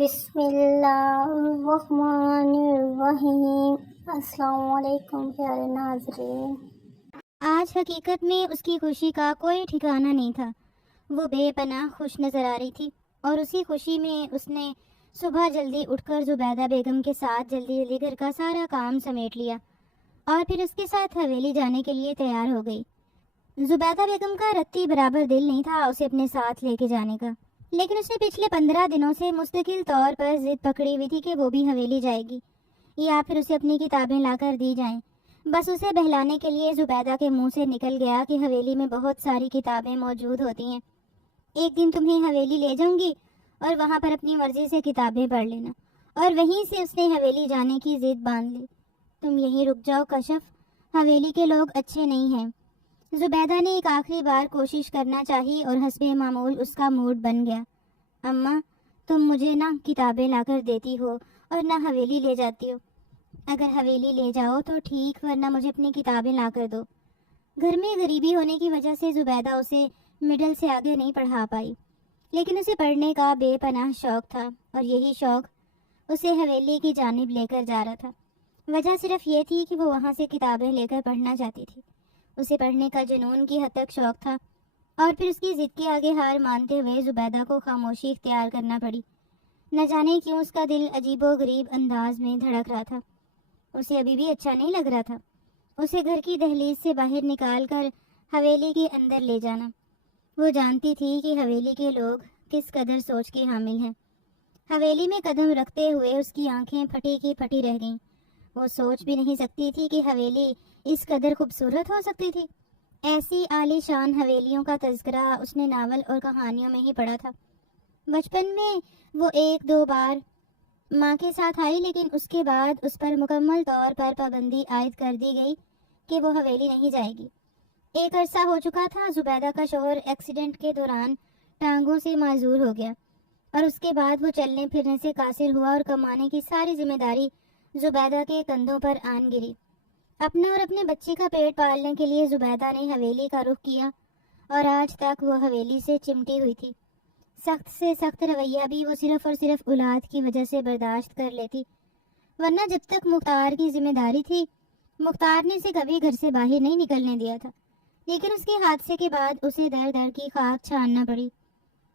بسم اللہ الرحمن الرحیم۔ السلام علیکم پیارے ناظرین۔ آج حقیقت میں اس کی خوشی کا کوئی ٹھکانہ نہیں تھا۔ وہ بے پناہ خوش نظر آ رہی تھی اور اسی خوشی میں اس نے صبح جلدی اٹھ کر زبیدہ بیگم کے ساتھ جلدی گھر کا سارا کام سمیٹ لیا اور پھر اس کے ساتھ حویلی جانے کے لیے تیار ہو گئی۔ زبیدہ بیگم کا رتی برابر دل نہیں تھا اسے اپنے ساتھ لے کے جانے کا، لیکن اس نے پچھلے 15 دنوں سے مستقل طور پر ضد پکڑی ہوئی تھی کہ وہ بھی حویلی جائے گی یا پھر اسے اپنی کتابیں لا کر دی جائیں۔ بس اسے بہلانے کے لیے زبیدہ کے منہ سے نکل گیا کہ حویلی میں بہت ساری کتابیں موجود ہوتی ہیں، ایک دن تمہیں حویلی لے جاؤں گی اور وہاں پر اپنی مرضی سے کتابیں پڑھ لینا۔ اور وہیں سے اس نے حویلی جانے کی ضد باندھ لی۔ تم یہیں رک جاؤ کشف، حویلی کے لوگ اچھے نہیں ہیں۔ زبیدہ نے ایک آخری بار کوشش کرنا چاہی اور حسب معمول اس کا موڈ بن گیا۔ اماں، تم مجھے نہ کتابیں لا کر دیتی ہو اور نہ حویلی لے جاتی ہو۔ اگر حویلی لے جاؤ تو ٹھیک، ورنہ مجھے اپنی کتابیں لا کر دو۔ گھر میں غریبی ہونے کی وجہ سے زبیدہ اسے مڈل سے آگے نہیں پڑھا پائی، لیکن اسے پڑھنے کا بے پناہ شوق تھا اور یہی شوق اسے حویلی کی جانب لے کر جا رہا تھا۔ وجہ صرف یہ تھی کہ وہ وہاں سے کتابیں لے کر پڑھنا چاہتی تھی۔ اسے پڑھنے کا جنون کی حد تک شوق تھا اور پھر اس کی ضد کے آگے ہار مانتے ہوئے زبیدہ کو خاموشی اختیار کرنا پڑی۔ نہ جانے کیوں اس کا دل عجیب و غریب انداز میں دھڑک رہا تھا۔ اسے ابھی بھی اچھا نہیں لگ رہا تھا اسے گھر کی دہلیز سے باہر نکال کر حویلی کے اندر لے جانا۔ وہ جانتی تھی کہ حویلی کے لوگ کس قدر سوچ کے حامل ہیں۔ حویلی میں قدم رکھتے ہوئے اس کی آنکھیں پھٹی کی پھٹی رہ گئیں۔ وہ سوچ بھی نہیں سکتی تھی کہ حویلی اس قدر خوبصورت ہو سکتی تھی۔ ایسی عالی شان حویلیوں کا تذکرہ اس نے ناول اور کہانیوں میں ہی پڑھا تھا۔ بچپن میں وہ ایک دو بار ماں کے ساتھ آئی، لیکن اس کے بعد اس پر مکمل طور پر پابندی عائد کر دی گئی کہ وہ حویلی نہیں جائے گی۔ ایک عرصہ ہو چکا تھا زبیدہ کا شوہر ایکسیڈنٹ کے دوران ٹانگوں سے معذور ہو گیا اور اس کے بعد وہ چلنے پھرنے سے قاصر ہوا اور کمانے کی ساری ذمہ داری زبیدہ کے کندھوں پر آن گری۔ اپنا اور اپنے بچے کا پیٹ پالنے کے لیے زبیدہ نے حویلی کا رخ کیا اور آج تک وہ حویلی سے چمٹی ہوئی تھی۔ سخت سے سخت رویہ بھی وہ صرف اور صرف اولاد کی وجہ سے برداشت کر لیتی، ورنہ جب تک مختار کی ذمہ داری تھی مختار نے اسے کبھی گھر سے باہر نہیں نکلنے دیا تھا، لیکن اس کے حادثے کے بعد اسے در در کی خاک چھاننا پڑی۔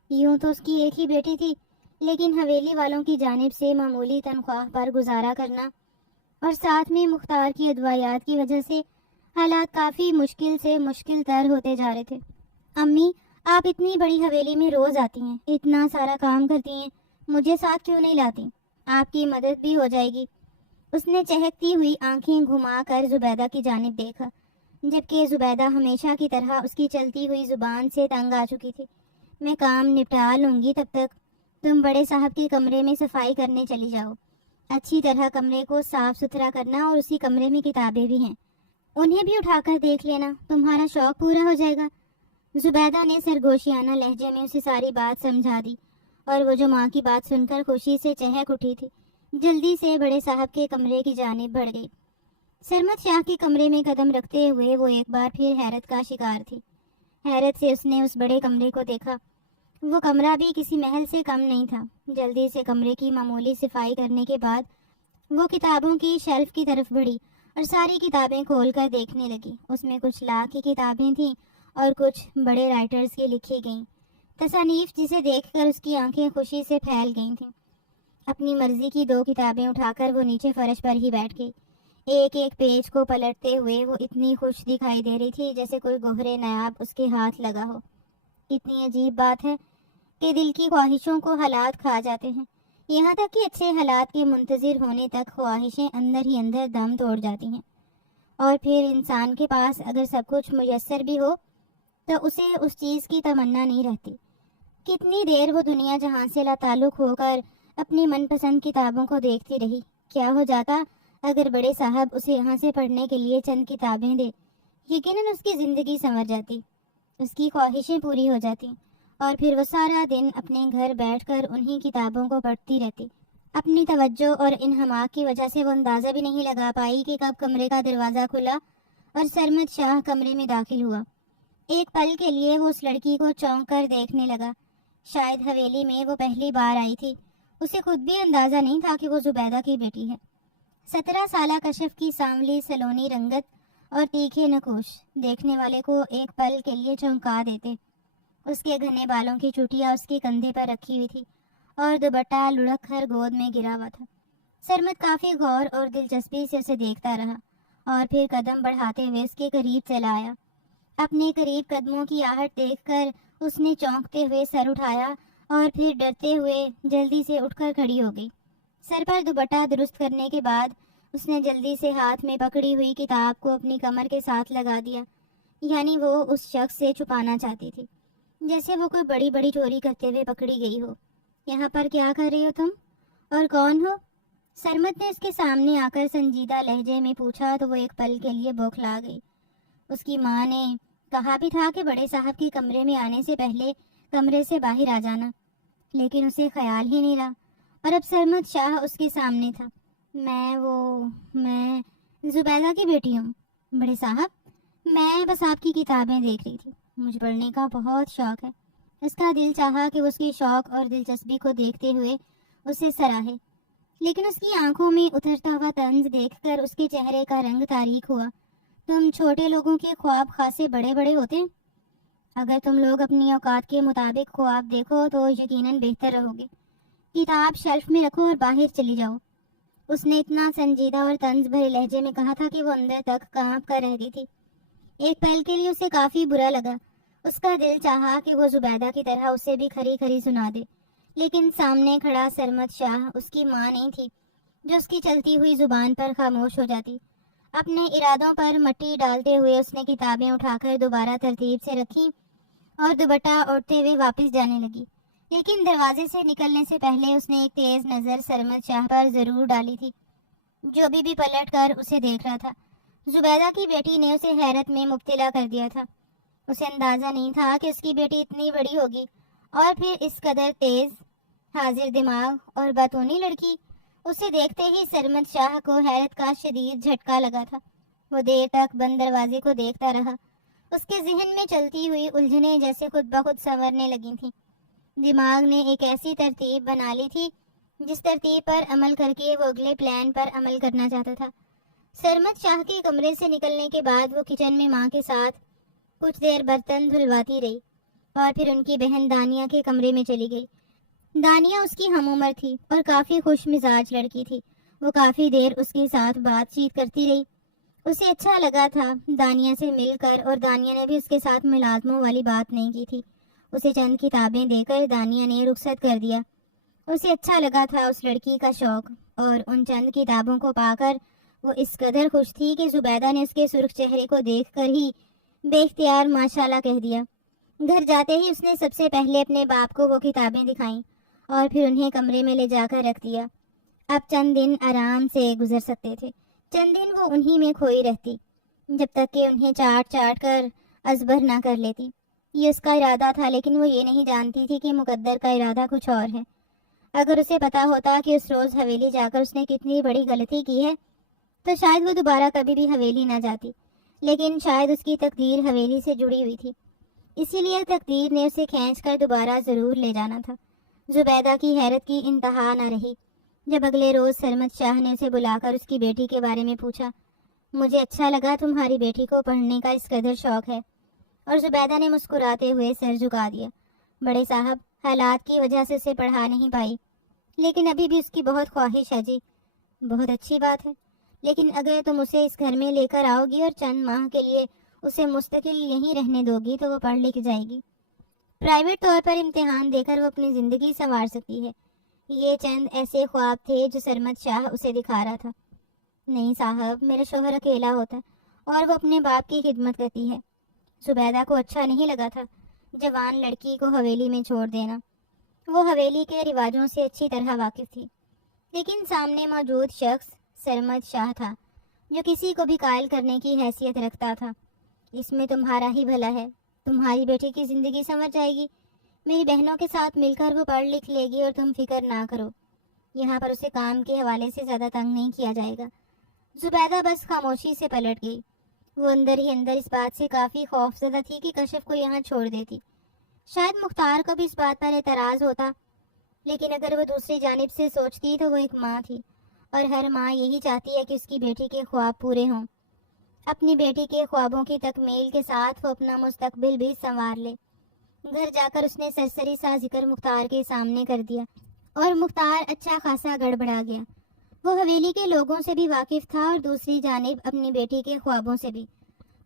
یوں تو اس کی ایک ہی بیٹی تھی، لیکن حویلی والوں کی جانب سے معمولی تنخواہ پر گزارا کرنا اور ساتھ میں مختار کی ادویات کی وجہ سے حالات کافی مشکل سے مشکل تر ہوتے جا رہے تھے۔ امی، آپ اتنی بڑی حویلی میں روز آتی ہیں، اتنا سارا کام کرتی ہیں، مجھے ساتھ کیوں نہیں لاتی؟ آپ کی مدد بھی ہو جائے گی۔ اس نے چہکتی ہوئی آنکھیں گھما کر زبیدہ کی جانب دیکھا، جبکہ زبیدہ ہمیشہ کی طرح اس کی چلتی ہوئی زبان سے تنگ آ چکی تھی۔ میں کام نپٹا لوں گی، تب تک تم بڑے صاحب کے کمرے میں صفائی کرنے چلی جاؤ۔ اچھی طرح کمرے کو صاف ستھرا کرنا، اور اسی کمرے میں کتابیں بھی ہیں، انہیں بھی اٹھا کر دیکھ لینا، تمہارا شوق پورا ہو جائے گا۔ زبیدہ نے سرگوشیانہ لہجے میں اسے ساری بات سمجھا دی اور وہ جو ماں کی بات سن کر خوشی سے چہک اٹھی تھی، جلدی سے بڑے صاحب کے کمرے کی جانب بڑھ گئی۔ سرمد شاہ کے کمرے میں قدم رکھتے ہوئے وہ ایک بار پھر حیرت کا شکار تھی۔ حیرت سے اس نے اس بڑے کمرے کو دیکھا۔ وہ کمرہ بھی کسی محل سے کم نہیں تھا۔ جلدی سے کمرے کی معمولی صفائی کرنے کے بعد وہ کتابوں کی شیلف کی طرف بڑھی اور ساری کتابیں کھول کر دیکھنے لگی۔ اس میں کچھ لاکھ کی کتابیں تھیں اور کچھ بڑے رائٹرز کی لکھی گئیں تصانیف، جسے دیکھ کر اس کی آنکھیں خوشی سے پھیل گئی تھیں۔ اپنی مرضی کی 2 کتابیں اٹھا کر وہ نیچے فرش پر ہی بیٹھ گئی۔ ایک ایک پیج کو پلٹتے ہوئے وہ اتنی خوش دکھائی دے رہی تھی جیسے کوئی گوہر نایاب اس کے ہاتھ لگا ہو۔ اتنی عجیب بات ہے کہ دل کی خواہشوں کو حالات کھا جاتے ہیں، یہاں تک کہ اچھے حالات کے منتظر ہونے تک خواہشیں اندر ہی اندر دم توڑ جاتی ہیں، اور پھر انسان کے پاس اگر سب کچھ میسر بھی ہو تو اسے اس چیز کی تمنا نہیں رہتی۔ کتنی دیر وہ دنیا جہاں سے لا تعلق ہو کر اپنی من پسند کتابوں کو دیکھتی رہی۔ کیا ہو جاتا اگر بڑے صاحب اسے یہاں سے پڑھنے کے لیے چند کتابیں دے؟ یقیناً اس کی زندگی سنور جاتی، اس کی خواہشیں پوری ہو جاتی، اور پھر وہ سارا دن اپنے گھر بیٹھ کر انہی کتابوں کو پڑھتی رہتی۔ اپنی توجہ اور انہماک کی وجہ سے وہ اندازہ بھی نہیں لگا پائی کہ کب کمرے کا دروازہ کھلا اور سرمد شاہ کمرے میں داخل ہوا۔ ایک پل کے لیے وہ اس لڑکی کو چونک کر دیکھنے لگا۔ شاید حویلی میں وہ پہلی بار آئی تھی اسے خود بھی اندازہ نہیں تھا کہ وہ زبیدہ کی بیٹی ہے۔ 17 سالہ کشف کی سانولی سلونی رنگت اور تیکھے نقوش دیکھنے والے کو ایک پل کے لیے چونکا دیتے۔ اس کے گھنے بالوں کی چوٹیاں اس کے کندھے پر رکھی ہوئی تھی اور دوپٹہ لڑک کر گود میں گرا ہوا تھا۔ سرمد کافی غور اور دلچسپی سے اسے دیکھتا رہا اور پھر قدم بڑھاتے ہوئے اس کے قریب چلا آیا۔ اپنے قریب قدموں کی آہٹ دیکھ کر اس نے چونکتے ہوئے سر اٹھایا اور پھر ڈرتے ہوئے جلدی سے اٹھ کر کھڑی ہو گئی۔ سر پر دوپٹہ درست کرنے کے بعد اس نے جلدی سے ہاتھ میں پکڑی ہوئی کتاب کو اپنی کمر کے ساتھ لگا دیا، یعنی وہ اس شخص سے چھپانا چاہتی تھی، جیسے وہ کوئی بڑی بڑی چوری کرتے ہوئے پکڑی گئی ہو۔ یہاں پر کیا کر رہی ہو تم؟ اور کون ہو؟ سرمد نے اس کے سامنے آ کر سنجیدہ لہجے میں پوچھا تو وہ ایک پل کے لیے بوکھلا گئی۔ اس کی ماں نے کہا بھی تھا کہ بڑے صاحب کے کمرے میں آنے سے پہلے کمرے سے باہر آ جانا، لیکن اسے خیال ہی نہیں رہا، اور اب سرمد شاہ اس کے سامنے تھا۔ میں زبیدہ کی بیٹی ہوں بڑے صاحب، میں بس آپ کی کتابیں دیکھ رہی تھی، مجھے پڑھنے کا بہت شوق ہے۔ اس کا دل چاہا کہ وہ اس کی شوق اور دلچسپی کو دیکھتے ہوئے اسے سراہے، لیکن اس کی آنکھوں میں اترتا ہوا طنز دیکھ کر اس کے چہرے کا رنگ تاریک ہوا۔ تم چھوٹے لوگوں کے خواب خاصے بڑے بڑے ہوتے ہیں، اگر تم لوگ اپنی اوقات کے مطابق خواب دیکھو تو یقیناً بہتر رہو گے۔ کتاب شیلف میں رکھو اور باہر چلی جاؤ۔ اس نے اتنا سنجیدہ اور طنز بھرے لہجے میں کہا تھا کہ وہ اندر تک کانپ کر رہ گئی تھی۔ ایک پل کے لیے اسے کافی برا لگا۔ اس کا دل چاہا کہ وہ زبیدہ کی طرح اسے بھی کھری کھری سنا دے، لیکن سامنے کھڑا سرمد شاہ اس کی ماں نہیں تھی جو اس کی چلتی ہوئی زبان پر خاموش ہو جاتی۔ اپنے ارادوں پر مٹی ڈالتے ہوئے اس نے کتابیں اٹھا کر دوبارہ ترتیب سے رکھی اور دوپٹہ اوڑھتے ہوئے واپس جانے لگی، لیکن دروازے سے نکلنے سے پہلے اس نے ایک تیز نظر سرمد شاہ پر ضرور ڈالی تھی، جو ابھی بھی پلٹ کر اسے دیکھ رہا تھا۔ زبیدہ کی بیٹی نے اسے حیرت میں مبتلا کر دیا تھا۔ اسے اندازہ نہیں تھا کہ اس کی بیٹی اتنی بڑی ہوگی، اور پھر اس قدر تیز، حاضر دماغ اور باتونی لڑکی۔ اسے دیکھتے ہی سرمد شاہ کو حیرت کا شدید جھٹکا لگا تھا۔ وہ دیر تک بند دروازے کو دیکھتا رہا۔ اس کے ذہن میں چلتی ہوئی الجھنیں جیسے خود بخود سنورنے لگی تھیں۔ دماغ نے ایک ایسی ترتیب بنا لی تھی جس ترتیب پر عمل کر کے وہ اگلے پلان پر عمل کرنا چاہتا تھا۔ سرمد شاہ کے کمرے سے نکلنے کے بعد وہ کچن میں ماں کے ساتھ کچھ دیر برتن دھلواتی رہی اور پھر ان کی بہن دانیہ کے کمرے میں چلی گئی۔ دانیہ اس کی ہم عمر تھی اور کافی خوش مزاج لڑکی تھی۔ وہ کافی دیر اس کے ساتھ بات چیت کرتی رہی۔ اسے اچھا لگا تھا دانیہ سے مل کر، اور دانیہ نے بھی اس کے ساتھ ملازموں والی بات نہیں کی تھی۔ اسے چند کتابیں دے کر دانیہ نے رخصت کر دیا۔ اسے اچھا لگا تھا اس لڑکی کا شوق، اور ان چند کتابوں کو پا کر وہ اس قدر خوش تھی کہ زبیدہ نے اس کے سرخ چہرے کو دیکھ کر ہی بے اختیار ماشاءاللہ کہہ دیا۔ گھر جاتے ہی اس نے سب سے پہلے اپنے باپ کو وہ کتابیں دکھائیں اور پھر انہیں کمرے میں لے جا کر رکھ دیا۔ اب چند دن آرام سے گزر سکتے تھے۔ چند دن وہ انہی میں کھوئی رہتی، جب تک کہ انہیں چاٹ چاٹ کر ازبر نہ کر لیتی۔ یہ اس کا ارادہ تھا، لیکن وہ یہ نہیں جانتی تھی کہ مقدر کا ارادہ کچھ اور ہے۔ اگر اسے پتا ہوتا کہ اس روز حویلی جا کر اس نے کتنی بڑی غلطی کی ہے تو شاید وہ دوبارہ کبھی بھی حویلی نہ جاتی، لیکن شاید اس کی تقدیر حویلی سے جڑی ہوئی تھی، اسی لیے تقدیر نے اسے کھینچ کر دوبارہ ضرور لے جانا تھا۔ زبیدہ کی حیرت کی انتہا نہ رہی جب اگلے روز سرمد شاہ نے اسے بلا کر اس کی بیٹی کے بارے میں پوچھا۔ مجھے اچھا لگا تمہاری بیٹی کو پڑھنے کا اس قدر شوق ہے، اور زبیدہ نے مسکراتے ہوئے سر جھکا دیا۔ بڑے صاحب، حالات کی وجہ سے اسے پڑھا نہیں پائی، لیکن ابھی بھی اس کی بہت خواہش ہے جی۔ بہت اچھی بات ہے، لیکن اگر تم اسے اس گھر میں لے کر آؤ گی اور چند ماہ کے لیے اسے مستقل یہیں رہنے دو گی تو وہ پڑھ لکھ جائے گی۔ پرائیویٹ طور پر امتحان دے کر وہ اپنی زندگی سنوار سکتی ہے۔ یہ چند ایسے خواب تھے جو سرمد شاہ اسے دکھا رہا تھا۔ نہیں صاحب، میرا شوہر اکیلا ہوتا ہے اور وہ اپنے باپ کی خدمت کرتی ہے۔ زبیدہ کو اچھا نہیں لگا تھا جوان لڑکی کو حویلی میں چھوڑ دینا۔ وہ حویلی کے رواجوں سے اچھی طرح واقف تھی، لیکن سامنے موجود شخص سرمد شاہ تھا جو کسی کو بھی قائل کرنے کی حیثیت رکھتا تھا۔ اس میں تمہارا ہی بھلا ہے، تمہاری بیٹی کی زندگی سنور جائے گی، میری بہنوں کے ساتھ مل کر وہ پڑھ لکھ لے گی، اور تم فکر نہ کرو، یہاں پر اسے کام کے حوالے سے زیادہ تنگ نہیں کیا جائے گا۔ زبیدہ بس خاموشی سے پلٹ گئی۔ وہ اندر ہی اندر اس بات سے کافی خوف زدہ تھی کہ کشف کو یہاں چھوڑ دیتی۔ شاید مختار کو بھی اس بات پر اعتراض ہوتا لیکن اگر وہ دوسری جانب سے سوچتی تو وہ ایک ماں تھی، اور ہر ماں یہی چاہتی ہے کہ اس کی بیٹی کے خواب پورے ہوں۔ اپنی بیٹی کے خوابوں کی تکمیل کے ساتھ وہ اپنا مستقبل بھی سنوار لے۔ گھر جا کر اس نے سرسری سا ذکر مختار کے سامنے کر دیا، اور مختار اچھا خاصا گڑبڑا گیا۔ وہ حویلی کے لوگوں سے بھی واقف تھا اور دوسری جانب اپنی بیٹی کے خوابوں سے بھی۔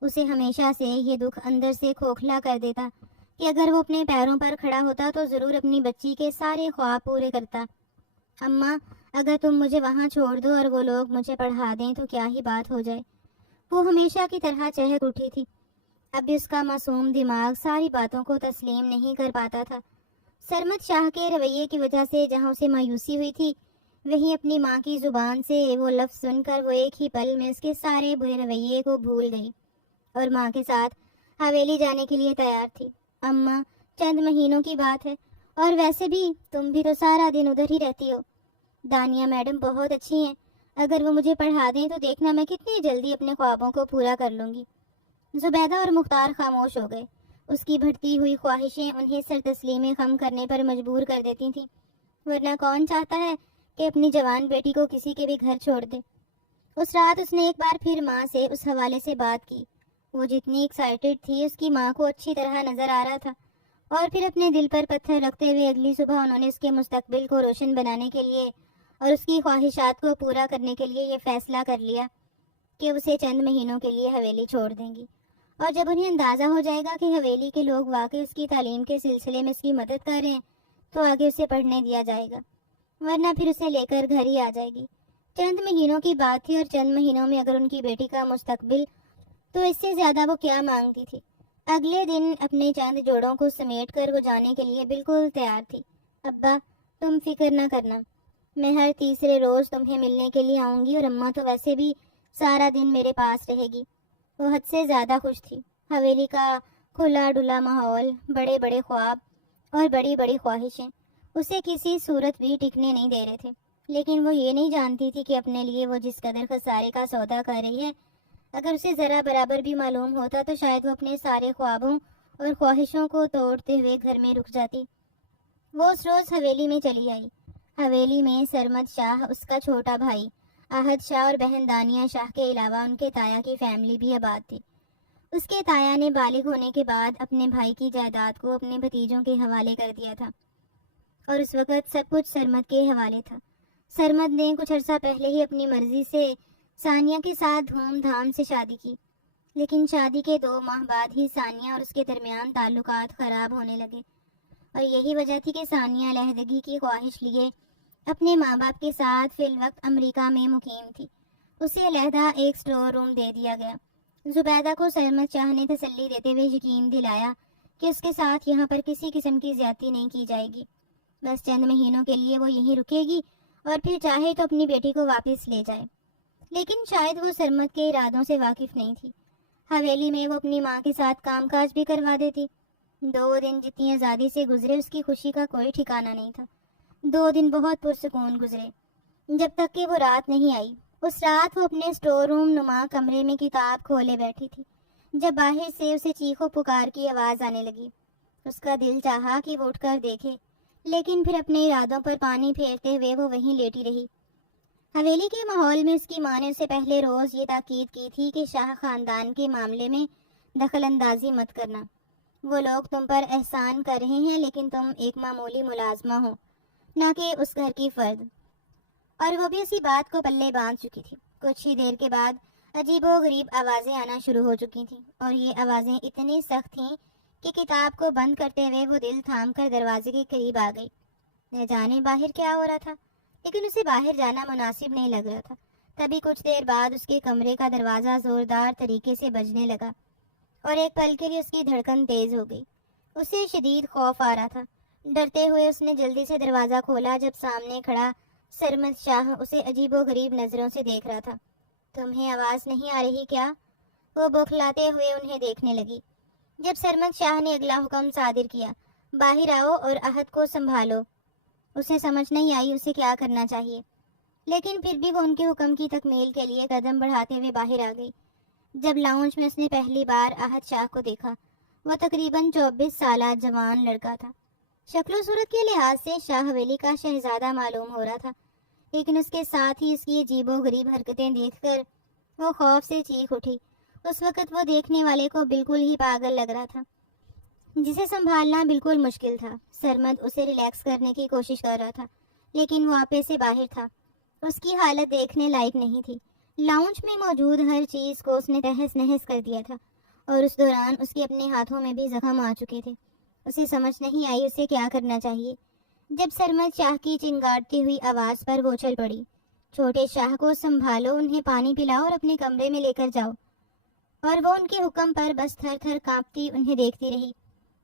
اسے ہمیشہ سے یہ دکھ اندر سے کھوکھلا کر دیتا کہ اگر وہ اپنے پیروں پر کھڑا ہوتا تو ضرور اپنی بچی کے سارے خواب پورے کرتا۔ اماں، اگر تم مجھے وہاں چھوڑ دو اور وہ لوگ مجھے پڑھا دیں تو کیا ہی بات ہو جائے۔ وہ ہمیشہ کی طرح چہک اٹھی تھی۔ اب بھی اس کا معصوم دماغ ساری باتوں کو تسلیم نہیں کر پاتا تھا۔ سرمد شاہ کے رویے کی وجہ سے جہاں اسے مایوسی ہوئی تھی، وہیں اپنی ماں کی زبان سے وہ لفظ سن کر وہ ایک ہی پل میں اس کے سارے برے رویے کو بھول گئی اور ماں کے ساتھ حویلی جانے کے لیے تیار تھی۔ اماں، چند مہینوں کی بات ہے، اور ویسے بھی تم بھی تو سارا دن ادھر ہی رہتی ہو۔ دانیہ میڈم بہت اچھی ہیں، اگر وہ مجھے پڑھا دیں تو دیکھنا میں کتنی جلدی اپنے خوابوں کو پورا کر لوں گی۔ زبیدہ اور مختار خاموش ہو گئے۔ اس کی بڑھتی ہوئی خواہشیں انہیں سر تسلیم خم کرنے پر مجبور کر دیتی تھیں، ورنہ کون چاہتا ہے کہ اپنی جوان بیٹی کو کسی کے بھی گھر چھوڑ دے۔ اس رات اس نے ایک بار پھر ماں سے اس حوالے سے بات کی۔ وہ جتنی ایکسائٹڈ تھی اس کی ماں کو اچھی طرح نظر آ رہا تھا، اور پھر اپنے دل پر پتھر رکھتے ہوئے اگلی صبح انہوں نے اس کے مستقبل کو روشن بنانے کے لیے اور اس کی خواہشات کو پورا کرنے کے لیے یہ فیصلہ کر لیا کہ اسے چند مہینوں کے لیے حویلی چھوڑ دیں گی، اور جب انہیں اندازہ ہو جائے گا کہ حویلی کے لوگ واقعی اس کی تعلیم کے سلسلے میں اس کی مدد کر رہے ہیں تو آگے اسے پڑھنے دیا جائے گا، ورنہ پھر اسے لے کر گھر ہی آ جائے گی۔ چند مہینوں کی بات تھی، اور چند مہینوں میں اگر ان کی بیٹی کا مستقبل، تو اس سے زیادہ وہ کیا مانگتی تھی۔ اگلے دن اپنے چند جوڑوں کو سمیٹ کر وہ جانے کے لیے بالکل تیار تھی۔ ابا، تم فکر نہ کرنا، میں ہر تیسرے روز تمہیں ملنے کے لیے آؤں گی، اور اماں تو ویسے بھی سارا دن میرے پاس رہے گی۔ وہ حد سے زیادہ خوش تھی۔ حویلی کا کھلا ڈلا ماحول، بڑے بڑے خواب اور بڑی بڑی خواہشیں اسے کسی صورت بھی ٹکنے نہیں دے رہے تھے، لیکن وہ یہ نہیں جانتی تھی کہ اپنے لیے وہ جس قدر خسارے کا سودا کر رہی ہے، اگر اسے ذرا برابر بھی معلوم ہوتا تو شاید وہ اپنے سارے خوابوں اور خواہشوں کو توڑتے ہوئے گھر میں رک جاتی۔ وہ اس روز حویلی میں چلی آئی۔ حویلی میں سرمد شاہ، اس کا چھوٹا بھائی احد شاہ اور بہن دانیہ شاہ کے علاوہ ان کے تایا کی فیملی بھی آباد تھی۔ اس کے تایا نے بالغ ہونے کے بعد اپنے بھائی کی جائیداد کو اپنے بھتیجوں کے حوالے کر دیا تھا، اور اس وقت سب کچھ سرمد کے حوالے تھا۔ سرمد نے کچھ عرصہ پہلے ہی اپنی مرضی سے ثانیہ کے ساتھ دھوم دھام سے شادی کی، لیکن شادی کے 2 ماہ بعد ہی ثانیہ اور اس کے درمیان تعلقات خراب ہونے لگے، اور یہی وجہ تھی کہ ثانیہ علیحدگی کی خواہش لیے اپنے ماں باپ کے ساتھ فی الوقت امریکہ میں مقیم تھی۔ اسے علیحدہ ایک سٹور روم دے دیا گیا۔ زبیدہ کو سرمد شاہ نے تسلی دیتے ہوئے یقین دلایا کہ اس کے ساتھ یہاں پر کسی قسم کی زیادتی نہیں کی جائے گی، بس چند مہینوں کے لیے وہ یہیں رکے گی اور پھر چاہے تو اپنی بیٹی کو واپس لے جائے۔ لیکن شاید وہ سرمد کے ارادوں سے واقف نہیں تھی۔ حویلی میں وہ اپنی ماں کے ساتھ کام کاج بھی کروا دیتی۔ 2 دن جتنی آزادی سے گزرے اس کی خوشی کا کوئی ٹھکانہ نہیں تھا۔ 2 دن بہت پرسکون گزرے، جب تک کہ وہ رات نہیں آئی۔ اس رات وہ اپنے سٹور روم نما کمرے میں کتاب کھولے بیٹھی تھی جب باہر سے اسے چیخ و پکار کی آواز آنے لگی۔ اس کا دل چاہا کہ وہ اٹھ کر دیکھے، لیکن پھر اپنے ارادوں پر پانی پھیرتے ہوئے وہ وہیں لیٹی رہی۔ حویلی کے ماحول میں اس کی ماں نے اسے پہلے روز یہ تاکید کی تھی کہ شاہ خاندان کے معاملے میں دخل اندازی مت کرنا۔ وہ لوگ تم پر احسان کر رہے ہیں، لیکن تم ایک معمولی ملازمہ ہو، نہ کہ اس گھر کی فرد۔ اور وہ بھی اسی بات کو پلے باندھ چکی تھی۔ کچھ ہی دیر کے بعد عجیب و غریب آوازیں آنا شروع ہو چکی تھیں، اور یہ آوازیں اتنی سخت تھیں کہ کتاب کو بند کرتے ہوئے وہ دل تھام کر دروازے کے قریب آ گئی۔ نہ جانے باہر کیا ہو رہا تھا، لیکن اسے باہر جانا مناسب نہیں لگ رہا تھا۔ تبھی کچھ دیر بعد اس کے کمرے کا دروازہ زوردار طریقے سے بجنے لگا، اور ایک پل کے لیے اس کی دھڑکن تیز ہو گئی۔ اسے شدید خوف آ رہا تھا۔ ڈرتے ہوئے اس نے جلدی سے دروازہ کھولا، جب سامنے کھڑا سرمد شاہ اسے عجیب و غریب نظروں سے دیکھ رہا تھا۔ تمہیں آواز نہیں آ رہی کیا؟ وہ بوکھلاتے ہوئے انہیں دیکھنے لگی۔ جب سرمد شاہ نے اگلا حکم صادر کیا، باہر آؤ اور احد کو سنبھالو، اسے سمجھ نہیں آئی اسے کیا کرنا چاہیے، لیکن پھر بھی وہ ان کے حکم کی تکمیل کے لیے قدم بڑھاتے ہوئے باہر آ گئی۔ جب لاؤنج میں اس نے پہلی بار احد شاہ کو دیکھا، وہ تقریباً 24 سالہ جوان لڑکا تھا۔ شکل و صورت کے لحاظ سے شاہ حویلی کا شہزادہ معلوم ہو رہا تھا، لیکن اس کے ساتھ ہی اس کی عجیب و غریب حرکتیں دیکھ کر وہ خوف سے چیخ اٹھی۔ اس وقت وہ دیکھنے والے کو بالکل ہی پاگل لگ رہا تھا، جسے سنبھالنا بالکل مشکل تھا۔ سرمد اسے ریلیکس کرنے کی کوشش کر رہا تھا، لیکن وہ آپے سے باہر تھا۔ اس کی حالت دیکھنے لائق نہیں تھی۔ لاؤنج میں موجود ہر چیز کو اس نے تہس نہس کر دیا تھا، اور اس دوران اس کے اپنے ہاتھوں میں بھی زخم آ چکے تھے۔ اسے سمجھ نہیں آئی اسے کیا کرنا چاہیے۔ جب سرمد شاہ کی چنگاڑتی ہوئی آواز پر وہ چل پڑی، چھوٹے شاہ کو سنبھالو، انہیں پانی پلاؤ اور اپنے کمرے میں لے کر جاؤ، اور وہ ان کے حکم پر بس تھر تھر کانپتی انہیں دیکھتی رہی۔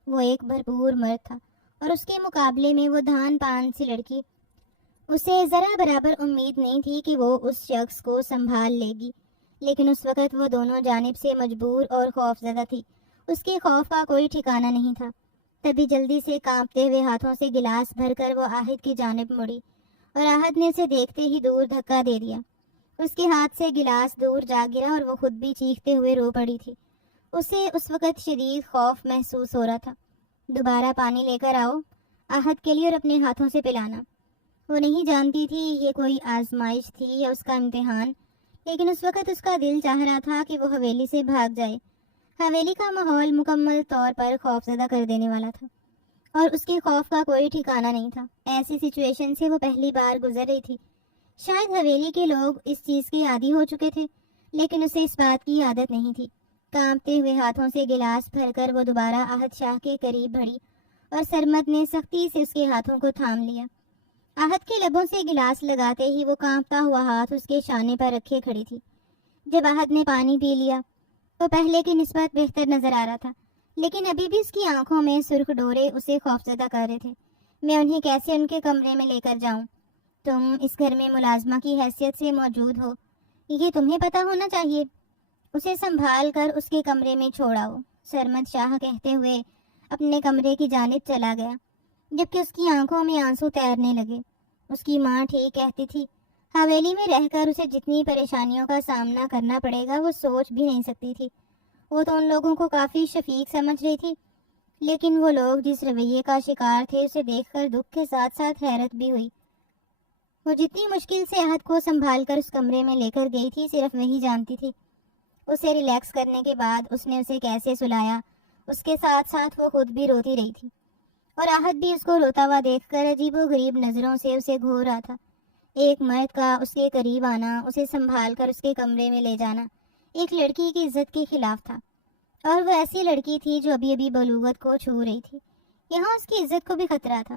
وہ ایک بھرپور مرد تھا، اور اس کے مقابلے میں وہ دھان پان سی لڑکی۔ اسے ذرا برابر امید نہیں تھی کہ وہ اس شخص کو سنبھال لے گی، لیکن اس وقت وہ دونوں جانب سے مجبور اور خوف زدہ تھی۔ اس کے خوف کا کوئی ٹھکانہ نہیں تھا۔ تبھی جلدی سے کانپتے ہوئے ہاتھوں سے گلاس بھر کر وہ آہد کی جانب مڑی، اور آہد نے اسے دیکھتے ہی دور دھکا دے دیا۔ اس کے ہاتھ سے گلاس دور جا گرا اور وہ خود بھی چیختے ہوئے رو پڑی تھی۔ اسے اس وقت شدید خوف محسوس ہو رہا تھا۔ دوبارہ پانی لے کر آؤ آہد کے لیے، اور اپنے ہاتھوں سے پلانا۔ وہ نہیں جانتی تھی یہ کوئی آزمائش تھی یا اس کا امتحان، لیکن اس وقت اس کا دل چاہ رہا تھا کہ وہ حویلی سے بھاگ جائے۔ حویلی کا ماحول مکمل طور پر خوفزدہ کر دینے والا تھا، اور اس کے خوف کا کوئی ٹھکانہ نہیں تھا۔ ایسی سچویشن سے وہ پہلی بار گزر رہی تھی۔ شاید حویلی کے لوگ اس چیز کے عادی ہو چکے تھے، لیکن اسے اس بات کی عادت نہیں تھی۔ کانپتے ہوئے ہاتھوں سے گلاس بھر کر وہ دوبارہ آہد شاہ کے قریب بڑھی، اور سرمد نے سختی سے اس کے ہاتھوں کو تھام لیا۔ آہد کے لبوں سے گلاس لگاتے ہی وہ کانپتا ہوا ہاتھ اس کے شانے پر رکھے کھڑی تھی۔ جب آہد نے پانی پی لیا تو پہلے کی نسبت بہتر نظر آ رہا تھا، لیکن ابھی بھی اس کی آنکھوں میں سرخ ڈورے اسے خوفزدہ کر رہے تھے۔ میں انہیں کیسے ان کے کمرے میں لے کر جاؤں؟ تم اس گھر میں ملازمہ کی حیثیت سے موجود ہو، یہ تمہیں پتہ ہونا چاہیے۔ اسے سنبھال کر اس کے کمرے میں چھوڑاؤ، سرمد شاہ کہتے ہوئے اپنے کمرے کی جانب چلا گیا، جبکہ اس کی آنکھوں میں آنسو تیرنے لگے۔ اس کی ماں ٹھیک کہتی تھی، حویلی میں رہ کر اسے جتنی پریشانیوں کا سامنا کرنا پڑے گا وہ سوچ بھی نہیں سکتی تھی۔ وہ تو ان لوگوں کو کافی شفیق سمجھ رہی تھی، لیکن وہ لوگ جس رویے کا شکار تھے اسے دیکھ کر دکھ کے ساتھ ساتھ حیرت بھی ہوئی۔ وہ جتنی مشکل سے عہد کو سنبھال کر اس کمرے میں لے کر گئی تھی صرف وہی جانتی تھی۔ اسے ریلیکس کرنے کے بعد اس نے اسے کیسے سلایا، اس کے ساتھ ساتھ وہ خود بھی روتی رہی تھی، اور آہد بھی اس کو روتا ہوا دیکھ کر عجیب و غریب نظروں سے اسے گھور رہا تھا۔ ایک مرد کا اس کے قریب آنا، اسے سنبھال کر اس کے کمرے میں لے جانا، ایک لڑکی کی عزت کے خلاف تھا، اور وہ ایسی لڑکی تھی جو ابھی ابھی بلوغت کو چھو رہی تھی۔ یہاں اس کی عزت کو بھی خطرہ تھا۔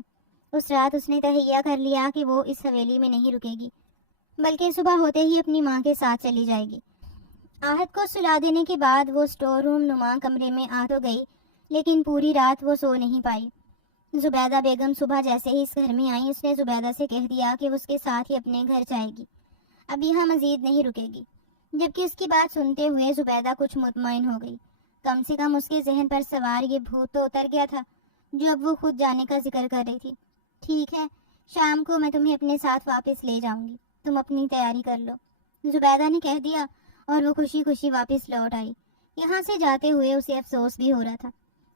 اس رات اس نے تہیہ کر لیا کہ وہ اس حویلی میں نہیں رکے گی، بلکہ صبح ہوتے ہی اپنی ماں کے ساتھ چلی جائے گی۔ آہد کو سلا دینے کے بعد وہ اسٹور روم نما کمرے میں آ تو گئی، لیکن پوری رات وہ سو نہیں پائی۔ زبیدہ بیگم صبح جیسے ہی اس گھر میں آئی، اس نے زبیدہ سے کہہ دیا کہ وہ اس کے ساتھ ہی اپنے گھر جائے گی، اب یہاں مزید نہیں رکے گی۔ جبکہ اس کی بات سنتے ہوئے زبیدہ کچھ مطمئن ہو گئی۔ کم سے کم اس کے ذہن پر سوار یہ بھوت تو اتر گیا تھا جو اب وہ خود جانے کا ذکر کر رہی تھی۔ ٹھیک ہے، شام کو میں تمہیں اپنے ساتھ واپس لے جاؤں گی، تم اپنی تیاری کر لو، زبیدہ نے کہہ دیا، اور وہ خوشی خوشی واپس لوٹ آئی۔ یہاں سے جاتے ہوئے اسے افسوس بھی ہو رہا تھا۔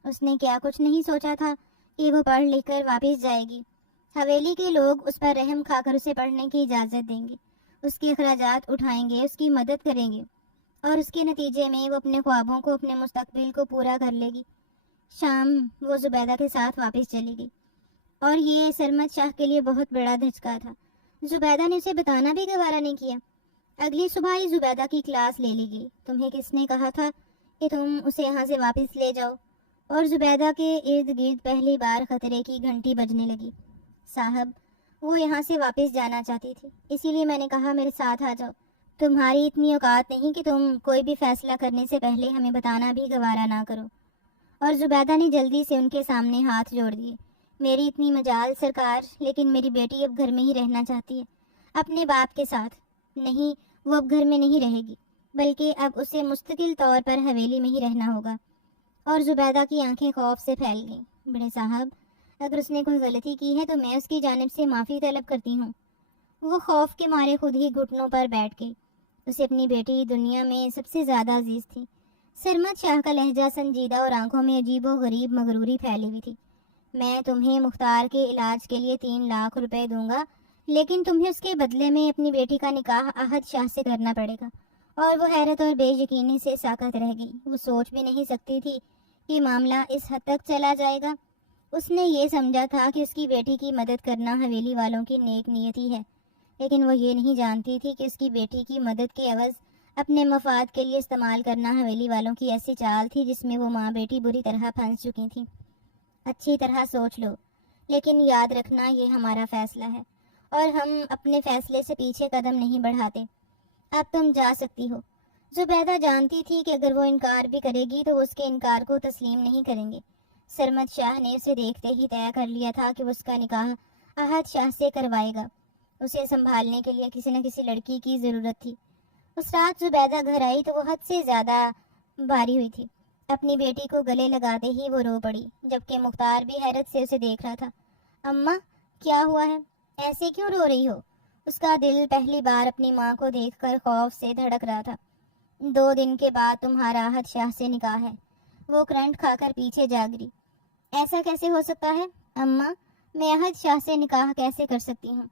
اس نے کیا کچھ نہیں سوچا تھا کہ وہ پڑھ لکھ کر واپس جائے گی۔ حویلی کے لوگ اس پر رحم کھا کر اسے پڑھنے کی اجازت دیں گے، اس کے اخراجات اٹھائیں گے، اس کی مدد کریں گے، اور اس کے نتیجے میں وہ اپنے خوابوں کو، اپنے مستقبل کو پورا کر لے گی۔ شام وہ زبیدہ کے ساتھ واپس چلی گئی، اور یہ سرمد شاہ کے لیے بہت بڑا دھچکا تھا۔ زبیدہ نے اسے بتانا بھی گوارا نہیں کیا۔ اگلی صبح ہی زبیدہ کی کلاس لے لی گئی۔ تمہیں کس نے کہا تھا کہ تم اسے یہاں سے واپس لے جاؤ؟ اور زبیدہ کے ارد گرد پہلی بار خطرے کی گھنٹی بجنے لگی۔ صاحب، وہ یہاں سے واپس جانا چاہتی تھی، اسی لیے میں نے کہا میرے ساتھ آ جاؤ۔ تمہاری اتنی اوقات نہیں کہ تم کوئی بھی فیصلہ کرنے سے پہلے ہمیں بتانا بھی گوارا نہ کرو۔ اور زبیدہ نے جلدی سے ان کے سامنے ہاتھ جوڑ دیے۔ میری اتنی مجال سرکار، لیکن میری بیٹی اب گھر میں ہی رہنا چاہتی ہے، اپنے باپ کے ساتھ۔ نہیں، وہ اب گھر میں نہیں رہے گی، بلکہ اب اسے مستقل طور پر حویلی میں ہی رہنا ہوگا۔ اور زبیدہ کی آنکھیں خوف سے پھیل گئیں۔ بڑے صاحب، اگر اس نے کوئی غلطی کی ہے تو میں اس کی جانب سے معافی طلب کرتی ہوں۔ وہ خوف کے مارے خود ہی گھٹنوں پر بیٹھ گئی۔ اسے اپنی بیٹی دنیا میں سب سے زیادہ عزیز تھی۔ سرمد شاہ کا لہجہ سنجیدہ اور آنکھوں میں عجیب و غریب مغروری پھیلی ہوئی تھی۔ میں تمہیں مختار کے علاج کے لیے 3 لاکھ روپے دوں گا، لیکن تمہیں اس کے بدلے میں اپنی بیٹی کا نکاح احد شاہ سے کرنا پڑے گا۔ اور وہ حیرت اور بے یقینی سے ساکت رہ گئی۔ وہ سوچ بھی نہیں سکتی تھی کہ معاملہ اس حد تک چلا جائے گا۔ اس نے یہ سمجھا تھا کہ اس کی بیٹی کی مدد کرنا حویلی والوں کی نیک نیتی ہے، لیکن وہ یہ نہیں جانتی تھی کہ اس کی بیٹی کی مدد کے عوض اپنے مفاد کے لیے استعمال کرنا حویلی والوں کی ایسی چال تھی جس میں وہ ماں بیٹی بری طرح پھنس چکی تھیں۔ اچھی طرح سوچ لو، لیکن یاد رکھنا یہ ہمارا فیصلہ ہے اور ہم اپنے فیصلے سے پیچھے قدم نہیں بڑھاتے۔ اب تم جا سکتی ہو۔ زبیدہ جانتی تھی کہ اگر وہ انکار بھی کرے گی تو وہ اس کے انکار کو تسلیم نہیں کریں گے۔ سرمد شاہ نے اسے دیکھتے ہی طے کر لیا تھا کہ وہ اس کا نکاح احد شاہ سے کروائے گا۔ اسے سنبھالنے کے لیے کسی نہ کسی لڑکی کی ضرورت تھی۔ اس رات زبیدہ گھر آئی تو وہ حد سے زیادہ بھاری ہوئی تھی۔ اپنی بیٹی کو گلے لگاتے ہی وہ رو پڑی، جبکہ مختار بھی حیرت سے اسے دیکھ رہا تھا۔ اماں، کیا ہوا ہے؟ ایسے کیوں رو رہی ہو؟ اس کا دل پہلی بار اپنی ماں کو دیکھ کر خوف سے دھڑک رہا تھا۔ 2 دن کے بعد تمہارا احد شاہ سے نکاح ہے۔ وہ کرنٹ کھا کر پیچھے جا گری۔ ایسا کیسے ہو سکتا ہے اماں؟ میں احد شاہ سے نکاح کیسے کر سکتی ہوں؟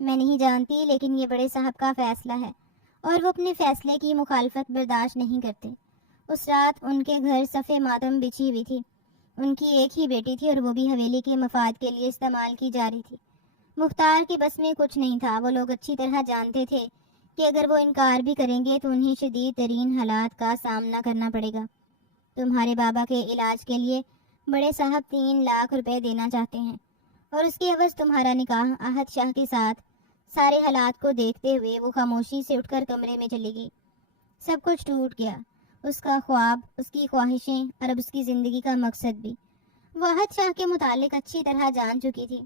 میں نہیں جانتی، لیکن یہ بڑے صاحب کا فیصلہ ہے اور وہ اپنے فیصلے کی مخالفت برداشت نہیں کرتے۔ اس رات ان کے گھر صفِ ماتم بچھی ہوئی تھی۔ ان کی ایک ہی بیٹی تھی اور وہ بھی حویلی کے مفاد کے لیے استعمال کی جا رہی تھی۔ مختار کی بس میں کچھ نہیں تھا۔ وہ لوگ اچھی طرح جانتے تھے کہ اگر وہ انکار بھی کریں گے تو انہیں شدید ترین حالات کا سامنا کرنا پڑے گا۔ تمہارے بابا کے علاج کے لیے بڑے صاحب 3 لاکھ روپے دینا چاہتے ہیں اور اس کے عوض تمہارا نکاح احد شاہ کے ساتھ۔ سارے حالات کو دیکھتے ہوئے وہ خاموشی سے اٹھ کر کمرے میں چلی گئی۔ سب کچھ ٹوٹ گیا، اس کا خواب، اس کی خواہشیں اور اب اس کی زندگی کا مقصد بھی۔ وہ احد شاہ کے متعلق اچھی طرح جان چکی تھی۔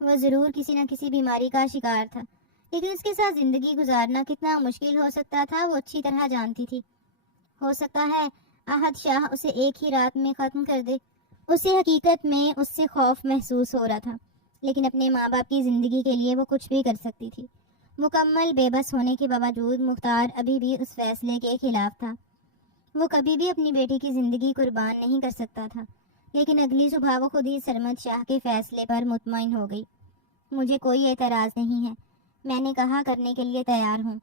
وہ ضرور کسی نہ کسی بیماری کا شکار تھا، لیکن اس کے ساتھ زندگی گزارنا کتنا مشکل ہو سکتا تھا وہ اچھی طرح جانتی تھی۔ ہو سکتا ہے احد شاہ اسے ایک ہی رات میں ختم کر دے۔ اسے حقیقت میں اس سے خوف محسوس ہو رہا تھا، لیکن اپنے ماں باپ کی زندگی کے لیے وہ کچھ بھی کر سکتی تھی۔ مکمل بے بس ہونے کے باوجود مختار ابھی بھی اس فیصلے کے خلاف تھا۔ وہ کبھی بھی اپنی بیٹی کی زندگی قربان نہیں کر سکتا تھا، لیکن اگلی صبح وہ خود ہی سرمد شاہ کے فیصلے پر مطمئن ہو گئی۔ مجھے کوئی اعتراض نہیں ہے، میں نے کہا کرنے کے لیے تیار ہوں،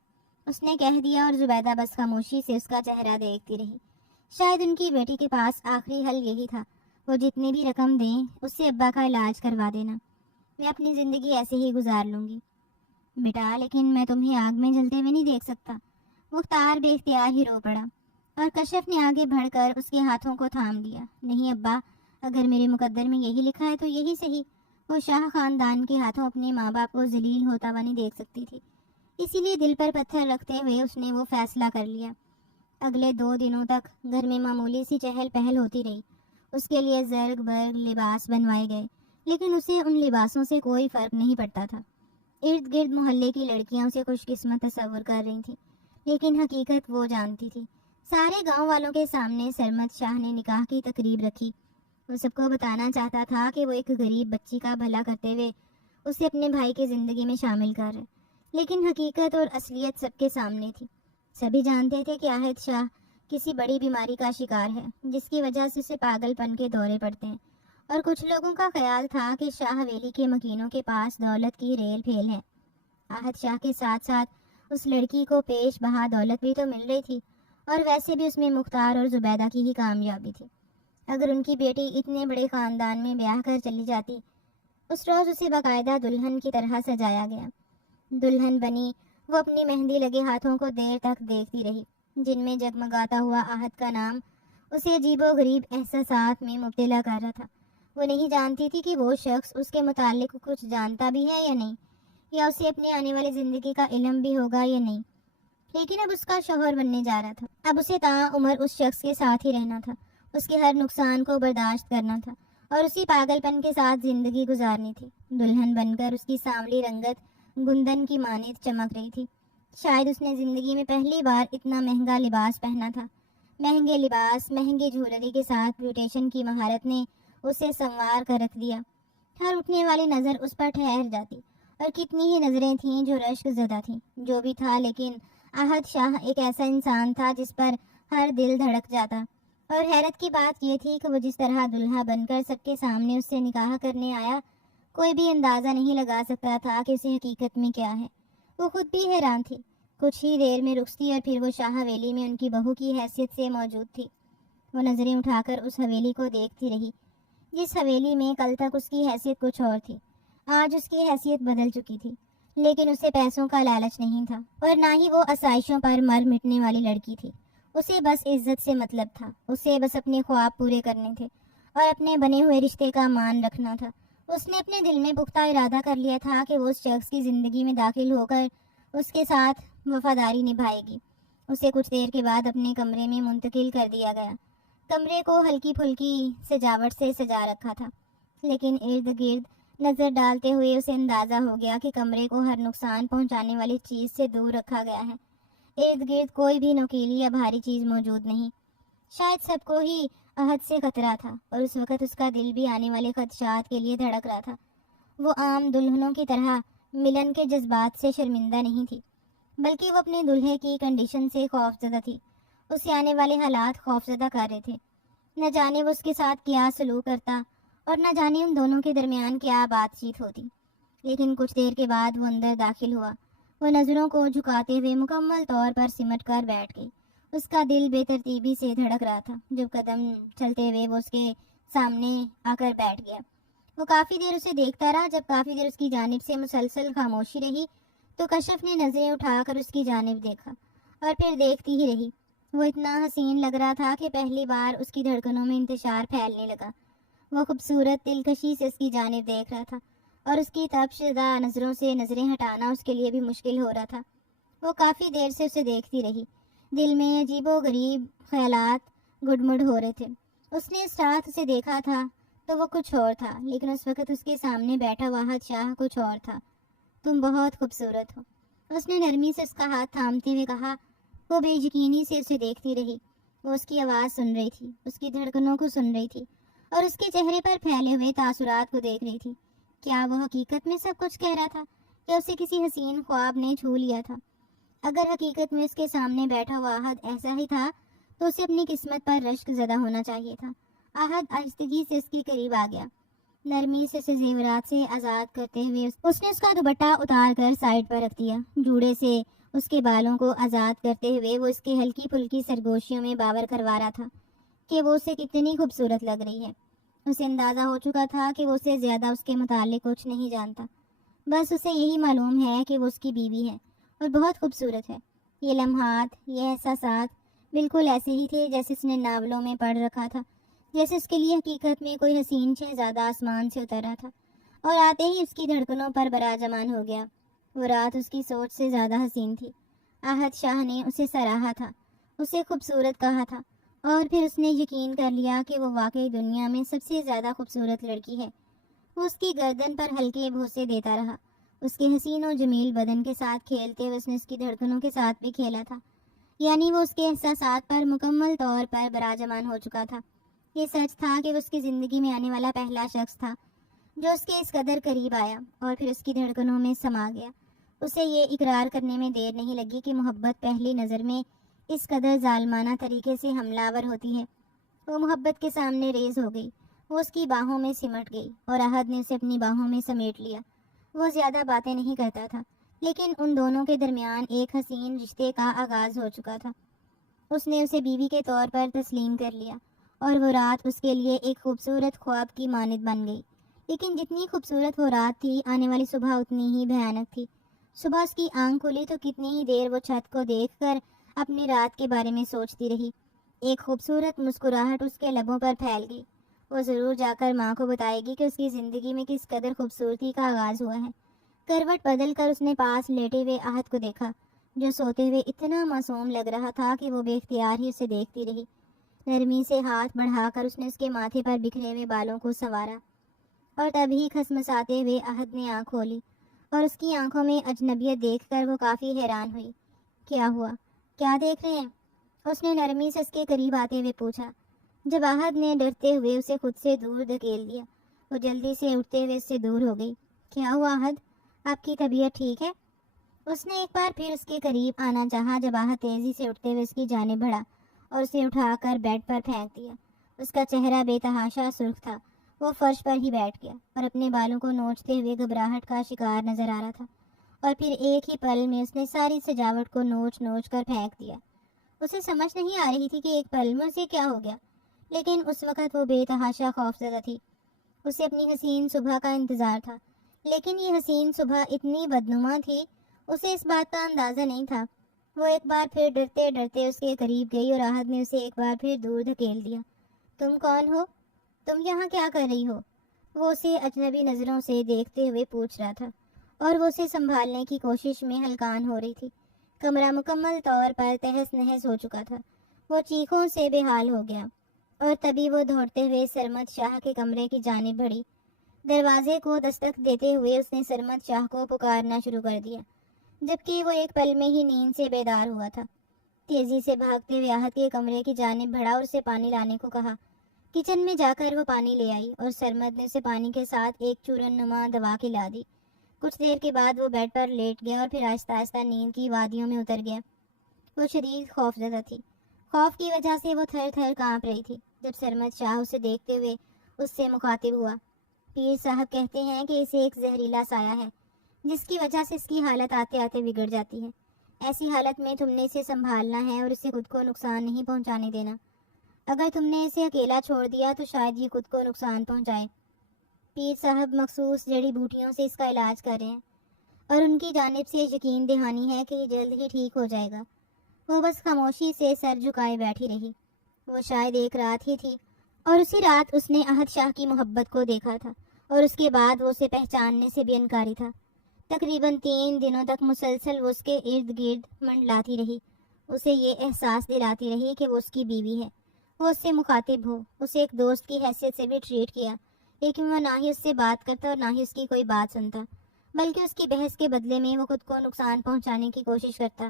اس نے کہہ دیا، اور زبیدہ بس خاموشی سے اس کا چہرہ دیکھتی رہی۔ شاید ان کی بیٹی کے پاس آخری حل یہی تھا، وہ جتنی بھی رقم دیں اس سے ابا کا علاج کروا دینا، میں اپنی زندگی ایسے ہی گزار لوں گی۔ بیٹا، لیکن میں تمہیں آگ میں جلتے ہوئے نہیں دیکھ سکتا۔ مختار بے اختیار ہی رو پڑا اور کشف نے آگے بڑھ کر اس کے ہاتھوں کو تھام لیا۔ نہیں ابا، اگر میرے مقدر میں یہی لکھا ہے تو یہی صحیح۔ وہ شاہ خاندان کے ہاتھوں اپنے ماں باپ کو ذلیل ہوتا ہوا نہیں دیکھ سکتی تھی، اسی لیے دل پر پتھر رکھتے ہوئے اس نے وہ فیصلہ کر لیا۔ اگلے 2 دنوں تک گھر میں معمولی سی چہل پہل ہوتی رہی۔ اس کے لیے زرگ برگ لباس بنوائے گئے، لیکن اسے ان لباسوں سے کوئی فرق نہیں پڑتا تھا۔ ارد گرد محلے کی لڑکیاں اسے خوش قسمت تصور کر رہی تھیں، لیکن حقیقت وہ جانتی تھی۔ سارے گاؤں والوں کے سامنے سرمد شاہ نے نکاح کی تقریب رکھی۔ وہ سب کو بتانا چاہتا تھا کہ وہ ایک غریب بچی کا بھلا کرتے ہوئے اسے اپنے بھائی کی زندگی میں شامل کر رہے، لیکن حقیقت اور اصلیت سب کے سامنے تھی۔ سبھی جانتے تھے کہ احد شاہ کسی بڑی بیماری کا شکار ہے، جس کی وجہ سے اسے پاگل پن کے دورے پڑتے ہیں، اور کچھ لوگوں کا خیال تھا کہ شاہ حویلی کے مکینوں کے پاس دولت کی ریل پھیل ہے۔ احد شاہ کے ساتھ ساتھ اس لڑکی کو پیش بہا دولت بھی تو مل رہی تھی، اور ویسے بھی اس میں مختار اور زبیدہ کی ہی کامیابی تھی۔ اگر ان کی بیٹی اتنے بڑے خاندان میں بیاہ کر چلی جاتی، اس روز اسے باقاعدہ دلہن کی طرح سجایا گیا۔ دلہن بنی وہ اپنی مہندی لگے ہاتھوں کو دیر تک دیکھتی رہی، جن میں جگمگاتا ہوا احد کا نام اسے عجیب و غریب احساسات میں مبتلا کر رہا تھا۔ وہ نہیں جانتی تھی کہ وہ شخص اس کے متعلق کچھ جانتا بھی ہے یا نہیں، یا اسے اپنی آنے والی زندگی کا علم بھی ہوگا یا نہیں، لیکن اب اس کا شوہر بننے جا رہا تھا۔ اب اسے تا عمر اس شخص کے ساتھ ہی رہنا تھا، اس کے ہر نقصان کو برداشت کرنا تھا اور اسی پاگل پن کے ساتھ زندگی گزارنی تھی۔ دلہن بن کر اس کی سانولی رنگت گندن کی مانند چمک رہی تھی۔ شاید اس نے زندگی میں پہلی بار اتنا مہنگا لباس پہنا تھا۔ مہنگے لباس، مہنگی جھولری کے ساتھ بیوٹیشن کی مہارت نے اسے سنوار کر رکھ دیا۔ ہر اٹھنے والی نظر اس پر ٹھہر جاتی، اور کتنی ہی نظریں تھیں جو رشک زدہ تھیں۔ جو بھی تھا، لیکن احد شاہ ایک ایسا انسان تھا جس پر ہر دل دھڑک جاتا، اور حیرت کی بات یہ تھی کہ وہ جس طرح دلہا بن کر سب کے سامنے اس سے نکاح کرنے آیا، کوئی بھی اندازہ نہیں لگا سکتا تھا کہ اسے حقیقت میں کیا ہے۔ وہ خود بھی حیران تھی۔ کچھ ہی دیر میں رخصتی اور پھر وہ شاہ حویلی میں ان کی بہو کی حیثیت سے موجود تھی۔ وہ نظریں اٹھا کر اس حویلی کو دیکھتی رہی جس حویلی میں کل تک اس کی حیثیت کچھ اور تھی۔ آج اس کی حیثیت بدل چکی تھی، لیکن اسے پیسوں کا لالچ نہیں تھا اور نہ ہی وہ آسائشوں پر مر مٹنے والی لڑکی تھی۔ اسے بس عزت سے مطلب تھا، اسے بس اپنے خواب پورے کرنے تھے اور اپنے بنے ہوئے رشتے کا مان رکھنا تھا۔ اس نے اپنے دل میں پختہ ارادہ کر لیا تھا کہ وہ اس شخص کی زندگی میں داخل ہو کر اس کے ساتھ وفاداری نبھائے گی۔ اسے کچھ دیر کے بعد اپنے کمرے میں منتقل کر دیا گیا۔ کمرے کو ہلکی پھلکی سجاوٹ سے سجا رکھا تھا، لیکن ارد گرد نظر ڈالتے ہوئے اسے اندازہ ہو گیا کہ کمرے کو ہر نقصان پہنچانے والی چیز سے دور رکھا گیا ہے۔ ارد گرد کوئی بھی نوکیلی یا بھاری چیز موجود نہیں۔ شاید سب کو ہی عہد سے خطرہ تھا اور اس وقت اس کا دل بھی آنے والے خدشات کے لیے دھڑک رہا تھا۔ وہ عام دلہنوں کی طرح ملن کے جذبات سے شرمندہ نہیں تھی، بلکہ وہ اپنے دلہے کی کنڈیشن سے خوفزدہ تھی۔ اسے آنے والے حالات خوفزدہ کر رہے تھے۔ نہ جانے وہ اس کے ساتھ کیا سلوک کرتا اور نہ جانے ان دونوں کے درمیان کیا بات چیت ہوتی۔ لیکن کچھ دیر کے بعد وہ اندر داخل ہوا۔ وہ نظروں کو جھکاتے ہوئے مکمل طور پر سمٹ کر بیٹھ گئی۔ اس کا دل بے ترتیبی سے دھڑک رہا تھا۔ جب قدم چلتے ہوئے وہ اس کے سامنے آ کر بیٹھ گیا، وہ کافی دیر اسے دیکھتا رہا۔ جب کافی دیر اس کی جانب سے مسلسل خاموشی رہی تو کشف نے نظریں اٹھا کر اس کی جانب دیکھا اور پھر دیکھتی ہی رہی۔ وہ اتنا حسین لگ رہا تھا کہ پہلی بار اس کی دھڑکنوں میں انتشار پھیلنے لگا۔ وہ خوبصورت دلکشی سے اس کی جانب دیکھ رہا تھا اور اس کی تاب شدہ نظروں سے نظریں ہٹانا اس کے لیے بھی مشکل ہو رہا تھا۔ وہ کافی دیر سے اسے دیکھتی رہی۔ دل میں عجیب و غریب خیالات گڈمڈ ہو رہے تھے۔ اس نے اس رات اسے دیکھا تھا تو وہ کچھ اور تھا، لیکن اس وقت اس کے سامنے بیٹھا واحد شاہ کچھ اور تھا۔ تم بہت خوبصورت ہو، اس نے نرمی سے اس کا ہاتھ تھامتے ہوئے کہا۔ وہ بے یقینی سے اسے دیکھتی رہی۔ وہ اس کی آواز سن رہی تھی، اس کی دھڑکنوں کو سن رہی تھی اور اس کے چہرے پر پھیلے ہوئے تاثرات کو دیکھ رہی تھی۔ کیا وہ حقیقت میں سب کچھ کہہ رہا تھا یا اسے کسی حسین خواب نے چھو لیا تھا؟ اگر حقیقت میں اس کے سامنے بیٹھا ہوا احد ایسا ہی تھا تو اسے اپنی قسمت پر رشک زدہ ہونا چاہیے تھا۔ احد آہستگی سے اس کے قریب آ گیا، نرمی سے اسے زیورات سے آزاد کرتے ہوئے اس نے اس کا دوپٹہ اتار کر سائڈ پر رکھ دیا۔ جوڑے سے اس کے بالوں کو آزاد کرتے ہوئے وہ اس کی ہلکی پھلکی سرگوشیوں میں باور کروا رہا تھا کہ وہ اسے کتنی خوبصورت لگ رہی ہے۔ اسے اندازہ ہو چکا تھا کہ وہ اسے زیادہ اس کے متعلق کچھ نہیں جانتا، بس اسے یہی معلوم ہے کہ وہ اس کی بیوی ہے اور بہت خوبصورت ہے۔ یہ لمحات، یہ احساسات بالکل ایسے ہی تھے جیسے اس نے ناولوں میں پڑھ رکھا تھا، جیسے اس کے لیے حقیقت میں کوئی حسین شہزادہ آسمان سے اتر رہا تھا اور آتے ہی اس کی دھڑکنوں پر براجمان ہو گیا۔ وہ رات اس کی سوچ سے زیادہ حسین تھی۔ احد شاہ نے اسے سراہا تھا، اسے خوبصورت کہا تھا اور پھر اس نے یقین کر لیا کہ وہ واقعی دنیا میں سب سے زیادہ خوبصورت لڑکی ہے۔ وہ اس کی گردن پر ہلکے بوسے دیتا رہا، اس کے حسین و جمیل بدن کے ساتھ کھیلتے ہوئے اس نے اس کی دھڑکنوں کے ساتھ بھی کھیلا تھا، یعنی وہ اس کے احساسات پر مکمل طور پر براجمان ہو چکا تھا۔ یہ سچ تھا کہ وہ اس کی زندگی میں آنے والا پہلا شخص تھا جو اس کے اس قدر قریب آیا اور پھر اس کی دھڑکنوں میں سما گیا۔ اسے یہ اقرار کرنے میں دیر نہیں لگی کہ محبت پہلی نظر میں اس قدر ظالمانہ طریقے سے حملہ آور ہوتی ہے۔ وہ محبت کے سامنے ریز ہو گئی، وہ اس کی باہوں میں سمٹ گئی اور احد نے اسے اپنی باہوں میں سمیٹ لیا۔ وہ زیادہ باتیں نہیں کرتا تھا، لیکن ان دونوں کے درمیان ایک حسین رشتے کا آغاز ہو چکا تھا۔ اس نے اسے بیوی کے طور پر تسلیم کر لیا اور وہ رات اس کے لیے ایک خوبصورت خواب کی مانند بن گئی۔ لیکن جتنی خوبصورت وہ رات تھی، آنے والی صبح اتنی ہی بھیانک تھی۔ صبح اس کی آنکھ کھلی تو کتنی ہی دیر وہ چھت کو دیکھ کر اپنی رات کے بارے میں سوچتی رہی۔ ایک خوبصورت مسکراہٹ اس کے لبوں پر پھیل گئی۔ وہ ضرور جا کر ماں کو بتائے گی کہ اس کی زندگی میں کس قدر خوبصورتی کا آغاز ہوا ہے۔ کروٹ بدل کر اس نے پاس لیٹے ہوئے احد کو دیکھا، جو سوتے ہوئے اتنا معصوم لگ رہا تھا کہ وہ بے اختیار ہی اسے دیکھتی رہی۔ نرمی سے ہاتھ بڑھا کر اس نے اس کے ماتھے پر بکھرے ہوئے بالوں کو سنوارا اور تبھی کھسمساتے ہوئے احد نے آنکھ کھولی اور اس کی آنکھوں میں اجنبیت دیکھ کر وہ کافی حیران ہوئی۔ کیا ہوا؟ کیا دیکھ رہے ہیں؟ اس نے نرمی سے اس کے قریب آتے ہوئے پوچھا۔ جب احد نے ڈرتے ہوئے اسے خود سے دور دھکیل دیا، وہ جلدی سے اٹھتے ہوئے اس سے دور ہو گئی۔ کیا ہوا احد؟ آپ کی طبیعت ٹھیک ہے؟ اس نے ایک بار پھر اس کے قریب آنا چاہا جب احد تیزی سے اٹھتے ہوئے اس کی جانب بڑھا اور اسے اٹھا کر بیڈ پر پھینک دیا۔ اس کا چہرہ بے تحاشا سرخ تھا۔ وہ فرش پر ہی بیٹھ گیا اور اپنے بالوں کو نوچتے ہوئے گھبراہٹ کا شکار نظر آ رہا تھا، اور پھر ایک ہی پل میں اس نے ساری سجاوٹ کو نوچ نوچ کر پھینک دیا۔ اسے سمجھ نہیں آ رہی تھی کہ ایک پل میں اسے کیا ہو گیا، لیکن اس وقت وہ بے تحاشا خوفزدہ تھی۔ اسے اپنی حسین صبح کا انتظار تھا، لیکن یہ حسین صبح اتنی بدنما تھی، اسے اس بات کا اندازہ نہیں تھا۔ وہ ایک بار پھر ڈرتے ڈرتے اس کے قریب گئی اور راحت نے اسے ایک بار پھر دور دھکیل دیا۔ تم کون ہو؟ تم یہاں کیا کر رہی ہو؟ وہ اسے اجنبی نظروں سے دیکھتے ہوئے پوچھ رہا تھا، اور وہ اسے سنبھالنے کی کوشش میں ہلکان ہو رہی تھی۔ کمرہ مکمل طور پر تہس نہس ہو چکا تھا۔ وہ چیخوں سے بے حال ہو گیا، اور تبھی وہ دوڑتے ہوئے سرمد شاہ کے کمرے کی جانب بڑھی۔ دروازے کو دستک دیتے ہوئے اس نے سرمد شاہ کو پکارنا شروع کر دیا، جبکہ وہ ایک پل میں ہی نیند سے بیدار ہوا تھا۔ تیزی سے بھاگتے ہوئے آہت کے کمرے کی جانب بڑھا اور اسے پانی لانے کو کہا۔ کچن میں جا کر وہ پانی لے آئی، اور سرمد نے اسے پانی کے ساتھ ایک چورن نما دوا کھلا دی۔ کچھ دیر کے بعد وہ بیڈ پر لیٹ گیا اور پھر آہستہ آہستہ نیند کی وادیوں میں اتر گیا۔ وہ شدید خوفزدہ تھی۔ خوف کی وجہ سے وہ تھر تھر کانپ رہی تھی۔ جب سرمد شاہ اسے دیکھتے ہوئے اس سے مخاطب ہوا، پیر صاحب کہتے ہیں کہ اسے ایک زہریلا سایہ ہے، جس کی وجہ سے اس کی حالت آتے آتے بگڑ جاتی ہے۔ ایسی حالت میں تم نے اسے سنبھالنا ہے اور اسے خود کو نقصان نہیں پہنچانے دینا۔ اگر تم نے اسے اکیلا چھوڑ دیا تو شاید یہ خود کو نقصان پہنچائے۔ پیر صاحب مخصوص جڑی بوٹیوں سے اس کا علاج کر رہے ہیں، اور ان کی جانب سے یقین دہانی ہے کہ یہ جلد ہی ٹھیک ہو جائے گا۔ وہ بس خاموشی سے سر جھکائے بیٹھی رہی۔ وہ شاید ایک رات ہی تھی، اور اسی رات اس نے احد شاہ کی محبت کو دیکھا تھا، اور اس کے بعد وہ اسے پہچاننے سے بھی انکاری تھا۔ تقریباً 3 دنوں تک مسلسل وہ اس کے ارد گرد منڈلاتی رہی، اسے یہ احساس دلاتی رہی کہ وہ اس کی بیوی ہے۔ وہ اس سے مخاطب ہو، اسے ایک دوست کی حیثیت سے بھی ٹریٹ کیا، لیکن وہ نہ ہی اس سے بات کرتا اور نہ ہی اس کی کوئی بات سنتا، بلکہ اس کی بحث کے بدلے میں وہ خود کو نقصان پہنچانے کی کوشش کرتا۔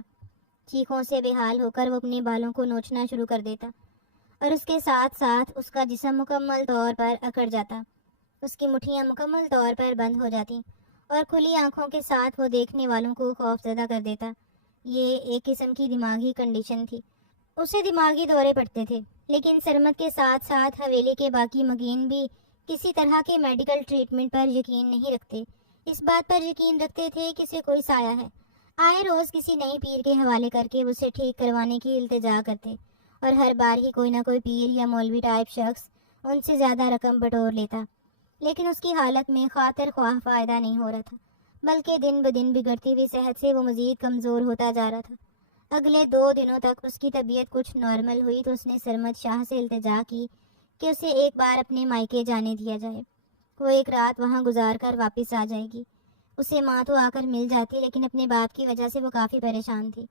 چیخوں سے بے حال ہو کر وہ اپنے بالوں کو نوچنا شروع کر دیتا، اور اس کے ساتھ ساتھ اس کا جسم مکمل طور پر اکڑ جاتا۔ اس کی مٹھیاں مکمل طور پر بند ہو جاتی، اور کھلی آنکھوں کے ساتھ وہ دیکھنے والوں کو خوف زدہ کر دیتا۔ یہ ایک قسم کی دماغی کنڈیشن تھی۔ اسے دماغی دورے پڑتے تھے، لیکن سرمد کے ساتھ ساتھ حویلی کے باقی مکین بھی کسی طرح کے میڈیکل ٹریٹمنٹ پر یقین نہیں رکھتے۔ اس بات پر یقین رکھتے تھے کہ اسے کوئی سایہ ہے۔ آئے روز کسی نئی پیر کے حوالے کر کے اسے ٹھیک کروانے کی التجا کرتے، اور ہر بار ہی کوئی نہ کوئی پیر یا مولوی ٹائپ شخص ان سے زیادہ رقم بٹور لیتا، لیکن اس کی حالت میں خاطر خواہ فائدہ نہیں ہو رہا تھا، بلکہ دن بدن بگڑتی ہوئی صحت سے وہ مزید کمزور ہوتا جا رہا تھا۔ اگلے 2 دنوں تک اس کی طبیعت کچھ نارمل ہوئی تو اس نے سرمد شاہ سے التجا کی کہ اسے ایک بار اپنے مائکے جانے دیا جائے۔ وہ ایک رات وہاں گزار کر واپس آ جائے گی۔ اسے ماں تو آ کر مل جاتی، لیکن اپنے باپ کی وجہ سے وہ کافی پریشان تھی۔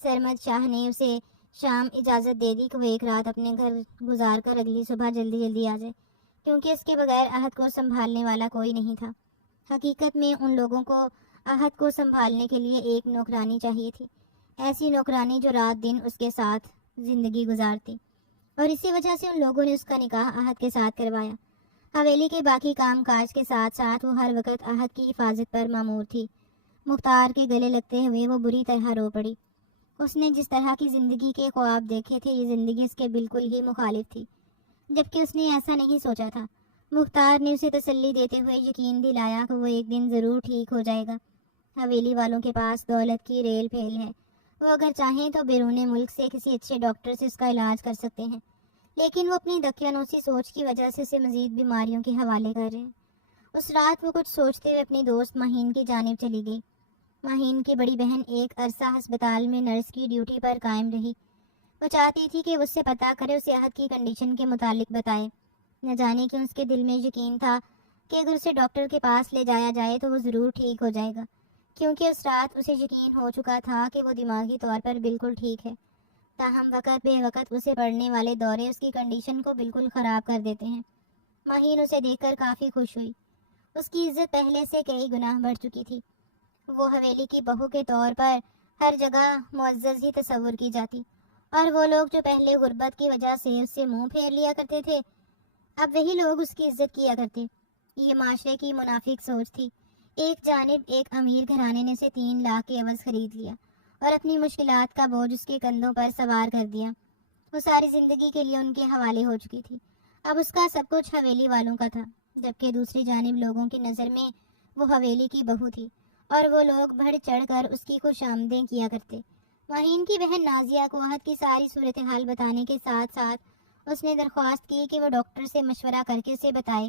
سرمد شاہ نے اسے شام اجازت دے دی کہ وہ ایک رات اپنے گھر گزار کر اگلی صبح جلدی جلدی آ جائے، کیونکہ اس کے بغیر احد کو سنبھالنے والا کوئی نہیں تھا۔ حقیقت میں ان لوگوں کو احد کو سنبھالنے کے لیے ایک نوکرانی چاہیے تھی، ایسی نوکرانی جو رات دن اس کے ساتھ زندگی گزارتی، اور اسی وجہ سے ان لوگوں نے اس کا نکاح احد کے ساتھ کروایا۔ حویلی کے باقی کام کاج کے ساتھ ساتھ وہ ہر وقت احد کی حفاظت پر مامور تھی۔ مختار کے گلے لگتے ہوئے وہ بری طرح رو پڑی۔ اس نے جس طرح کی زندگی کے خواب دیکھے تھے، یہ زندگی اس کے بالکل ہی مخالف تھی، جبکہ اس نے ایسا نہیں سوچا تھا۔ مختار نے اسے تسلی دیتے ہوئے یقین دلایا کہ وہ ایک دن ضرور ٹھیک ہو جائے گا۔ حویلی والوں کے پاس دولت کی ریل پھیل ہے، وہ اگر چاہیں تو بیرون ملک سے کسی اچھے ڈاکٹر سے اس کا علاج کر سکتے ہیں، لیکن وہ اپنی دقیانوسی سوچ کی وجہ سے اسے مزید بیماریوں کے حوالے کر رہے ہیں۔ اس رات وہ کچھ سوچتے ہوئے اپنی دوست ماہین کی جانب چلی گئی۔ ماہین کی بڑی بہن ایک عرصہ ہسپتال میں نرس کی ڈیوٹی پر قائم رہی۔ وہ چاہتی تھی کہ اس سے پتہ کرے، اسے احد کی کنڈیشن کے متعلق بتائے۔ نہ جانے کیوں اس کے دل میں یقین تھا کہ اگر اسے ڈاکٹر کے پاس لے جایا جائے تو وہ ضرور ٹھیک ہو جائے گا، کیونکہ اس رات اسے یقین ہو چکا تھا کہ وہ دماغی طور پر بالکل ٹھیک ہے۔ تاہم وقت بے وقت اسے پڑنے والے دورے اس کی کنڈیشن کو بالکل خراب کر دیتے ہیں۔ ماہین اسے دیکھ کر کافی خوش ہوئی۔ اس کی عزت پہلے سے کئی گنا بڑھ چکی تھی۔ وہ حویلی کی بہو کے طور پر ہر جگہ معزز ہی تصور کی جاتی، اور وہ لوگ جو پہلے غربت کی وجہ سے اس سے منہ پھیر لیا کرتے تھے، اب وہی لوگ اس کی عزت کیا کرتے۔ یہ معاشرے کی منافق سوچ تھی۔ ایک جانب ایک امیر گھرانے نے اسے 3 لاکھ کے عوض خرید لیا اور اپنی مشکلات کا بوجھ اس کے کندھوں پر سوار کر دیا۔ وہ ساری زندگی کے لیے ان کے حوالے ہو چکی تھی۔ اب اس کا سب کچھ حویلی والوں کا تھا، جبکہ دوسری جانب لوگوں کی نظر میں وہ حویلی کی بہو تھی، اور وہ لوگ بڑھ چڑھ کر اس کی خوش آمدیں کیا کرتے۔ مہین کی بہن نازیہ کو عہد کی ساری صورتحال بتانے کے ساتھ ساتھ اس نے درخواست کی کہ وہ ڈاکٹر سے مشورہ کر کے اسے بتائے،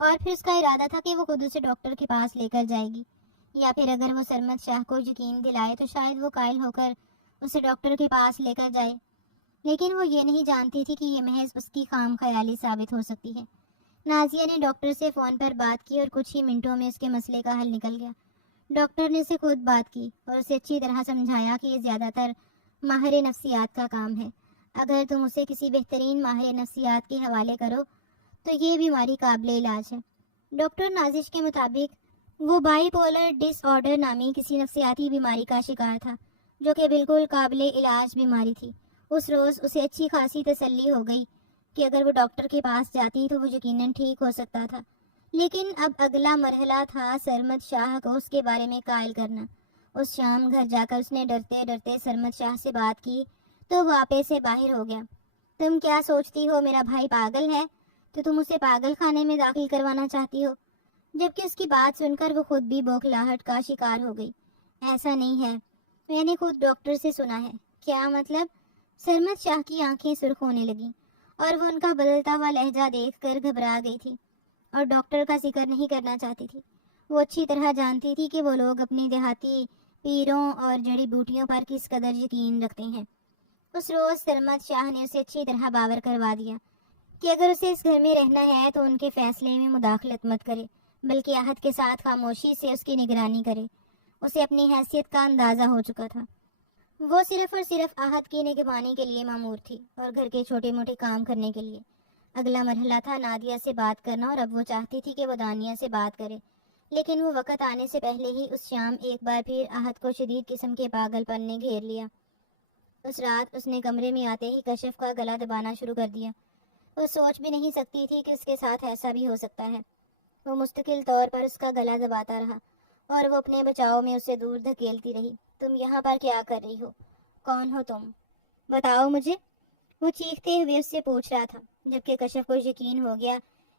اور پھر اس کا ارادہ تھا کہ وہ خود اسے ڈاکٹر کے پاس لے کر جائے گی، یا پھر اگر وہ سرمد شاہ کو یقین دلائے تو شاید وہ قائل ہو کر اسے ڈاکٹر کے پاس لے کر جائے۔ لیکن وہ یہ نہیں جانتی تھی کہ یہ محض اس کی خام خیالی ثابت ہو سکتی ہے۔ نازیہ نے ڈاکٹر سے فون پر بات کی اور کچھ ہی منٹوں میں اس کے مسئلے کا حل نکل گیا۔ ڈاکٹر نے اسے خود بات کی اور اسے اچھی طرح سمجھایا کہ یہ زیادہ تر ماہر نفسیات کا کام ہے۔ اگر تم اسے کسی بہترین ماہر نفسیات کے حوالے کرو تو یہ بیماری قابل علاج ہے۔ ڈاکٹر نازش کے مطابق وہ بائی پولر ڈس آرڈر نامی کسی نفسیاتی بیماری کا شکار تھا، جو کہ بالکل قابل علاج بیماری تھی۔ اس روز اسے اچھی خاصی تسلی ہو گئی کہ اگر وہ ڈاکٹر کے پاس جاتی تو وہ یقیناً ٹھیک ہو سکتا تھا۔ لیکن اب اگلا مرحلہ تھا سرمد شاہ کو اس کے بارے میں قائل کرنا۔ اس شام گھر جا کر اس نے ڈرتے ڈرتے سرمد شاہ سے بات کی تو وہ آپے سے باہر ہو گیا۔ تم کیا سوچتی ہو میرا بھائی پاگل ہے تو تم اسے پاگل خانے میں داخل کروانا چاہتی ہو؟ جبکہ اس کی بات سن کر وہ خود بھی بوکھلاہٹ کا شکار ہو گئی۔ ایسا نہیں ہے، میں نے خود ڈاکٹر سے سنا ہے۔ کیا مطلب؟ سرمد شاہ کی آنکھیں سرخ ہونے لگیں اور وہ ان کا بدلتا ہوا لہجہ دیکھ کر گھبرا گئی تھی اور ڈاکٹر کا ذکر نہیں کرنا چاہتی تھی۔ وہ اچھی طرح جانتی تھی کہ وہ لوگ اپنی دیہاتی پیروں اور جڑی بوٹیوں پر کس قدر یقین رکھتے ہیں۔ اس روز سرمد شاہ نے اسے اچھی طرح باور کروا دیا کہ اگر اسے اس گھر میں رہنا ہے تو ان کے فیصلے میں مداخلت مت کرے، بلکہ عہد کے ساتھ خاموشی سے اس کی نگرانی کرے۔ اسے اپنی حیثیت کا اندازہ ہو چکا تھا۔ وہ صرف اور صرف عہد کی نگہبانی کے لیے مامور تھی اور گھر کے چھوٹے موٹے کام کرنے کے لیے۔ اگلا مرحلہ تھا نادیہ سے بات کرنا، اور اب وہ چاہتی تھی کہ وہ دانیہ سے بات کرے، لیکن وہ وقت آنے سے پہلے ہی اس شام ایک بار پھر عہد کو شدید قسم کے پاگل پن نے گھیر لیا۔ اس رات اس نے کمرے میں آتے ہی کشف کا گلا دبانا شروع کر دیا۔ وہ سوچ بھی نہیں سکتی تھی کہ اس کے ساتھ ایسا بھی ہو سکتا ہے۔ وہ مستقل طور پر اس کا گلا دباتا رہا اور وہ اپنے بچاؤ میں اسے دور دھکیلتی رہی۔ تم یہاں پر کیا کر رہی ہو؟ کون ہو تم؟ بتاؤ مجھے، وہ چیختے ہوئے اس سے پوچھ رہا تھا، جبکہ کشف کو یقین ہو گیا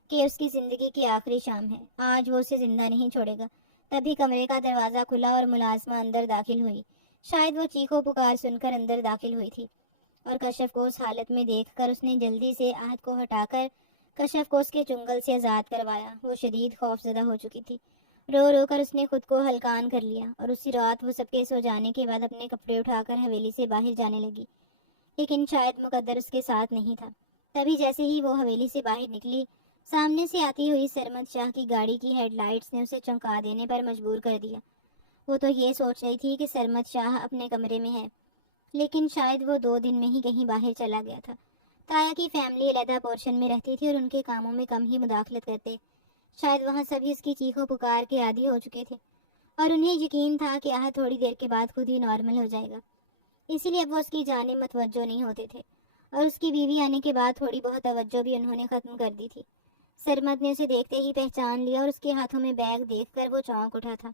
کہ اس کی زندگی کی آخری شام ہے، آج وہ اسے زندہ نہیں چھوڑے گا۔ تبھی کمرے کا دروازہ کھلا اور ملازمہ اندر داخل ہوئی۔ شاید وہ چیخو پکار سن کر اندر داخل ہوئی تھی، اور کشف کو اس حالت میں دیکھ کر اس نے جلدی سے عہد کو ہٹا کر کشف کو اس کے چنگل سے آزاد کروایا۔ وہ شدید خوف زدہ ہو چکی تھی۔ رو رو کر اس نے خود کو ہلکان کر لیا، اور اسی رات وہ سب کے سو جانے کے بعد اپنے کپڑے اٹھا کر حویلی سے باہر جانے لگی۔ لیکن شاید مقدر اس کے ساتھ نہیں تھا۔ تبھی جیسے ہی وہ حویلی سے باہر نکلی، سامنے سے آتی ہوئی سرمد شاہ کی گاڑی کی ہیڈ لائٹس نے اسے چونکا دینے پر مجبور کر دیا۔ وہ تو یہ سوچ رہی تھی کہ سرمد شاہ اپنے کمرے میں ہے، لیکن شاید وہ 2 دن میں ہی کہیں باہر چلا گیا تھا۔ تایا کی فیملی علیحدہ پورشن میں رہتی تھی اور ان کے کاموں میں کم ہی مداخلت کرتے۔ شاید وہاں سبھی اس کی چیخوں پکار کے عادی ہو چکے تھے، اور انہیں یقین تھا کہ عہد تھوڑی دیر کے بعد خود ہی نارمل ہو جائے گا، اسی لیے اب وہ اس کی جانب متوجہ نہیں ہوتے تھے، اور اس کی بیوی آنے کے بعد تھوڑی بہت توجہ بھی انہوں نے ختم کر دی تھی۔ سرمد نے اسے دیکھتے ہی پہچان لیا اور اس کے ہاتھوں میں بیگ دیکھ کر وہ چونک اٹھا تھا۔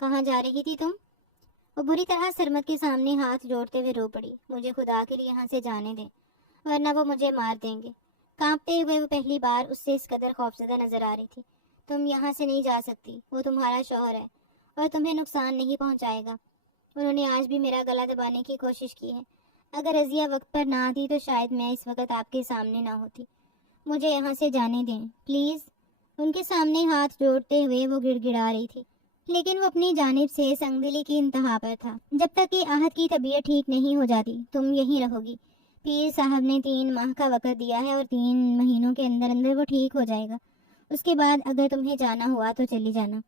کہاں جا رہی تھی تم؟ وہ بری طرح سرمد کے سامنے ہاتھ جوڑتے ہوئے رو پڑی۔ مجھے خدا کے لیے یہاں سے جانے دیں، ورنہ وہ مجھے مار دیں گے۔ کانپتے ہوئے وہ پہلی بار اس سے اس قدر خوفزدہ نظر آ رہی تھی۔ تم یہاں سے نہیں جا سکتی، وہ تمہارا شوہر ہے اور تمہیں نقصان نہیں پہنچائے گا۔ انہوں نے آج بھی میرا گلا دبانے کی کوشش کی ہے۔ اگر رضیہ وقت پر نہ آتی تو شاید میں اس وقت آپ کے سامنے نہ ہوتی۔ مجھے یہاں سے جانے دیں پلیز۔ ان کے سامنے ہاتھ جوڑتے ہوئے وہ گڑ گڑا رہی تھی، لیکن وہ اپنی جانب سے سنگدلی کی انتہا پر تھا۔ جب تک کہ عہد کی طبیعت ٹھیک نہیں ہو جاتی تم یہیں رہو گی۔ پیر صاحب نے 3 ماہ کا وقت دیا ہے اور 3 مہینوں کے اندر اندر وہ ٹھیک ہو جائے گا۔ اس کے بعد اگر تمہیں جانا ہوا تو چلی جانا۔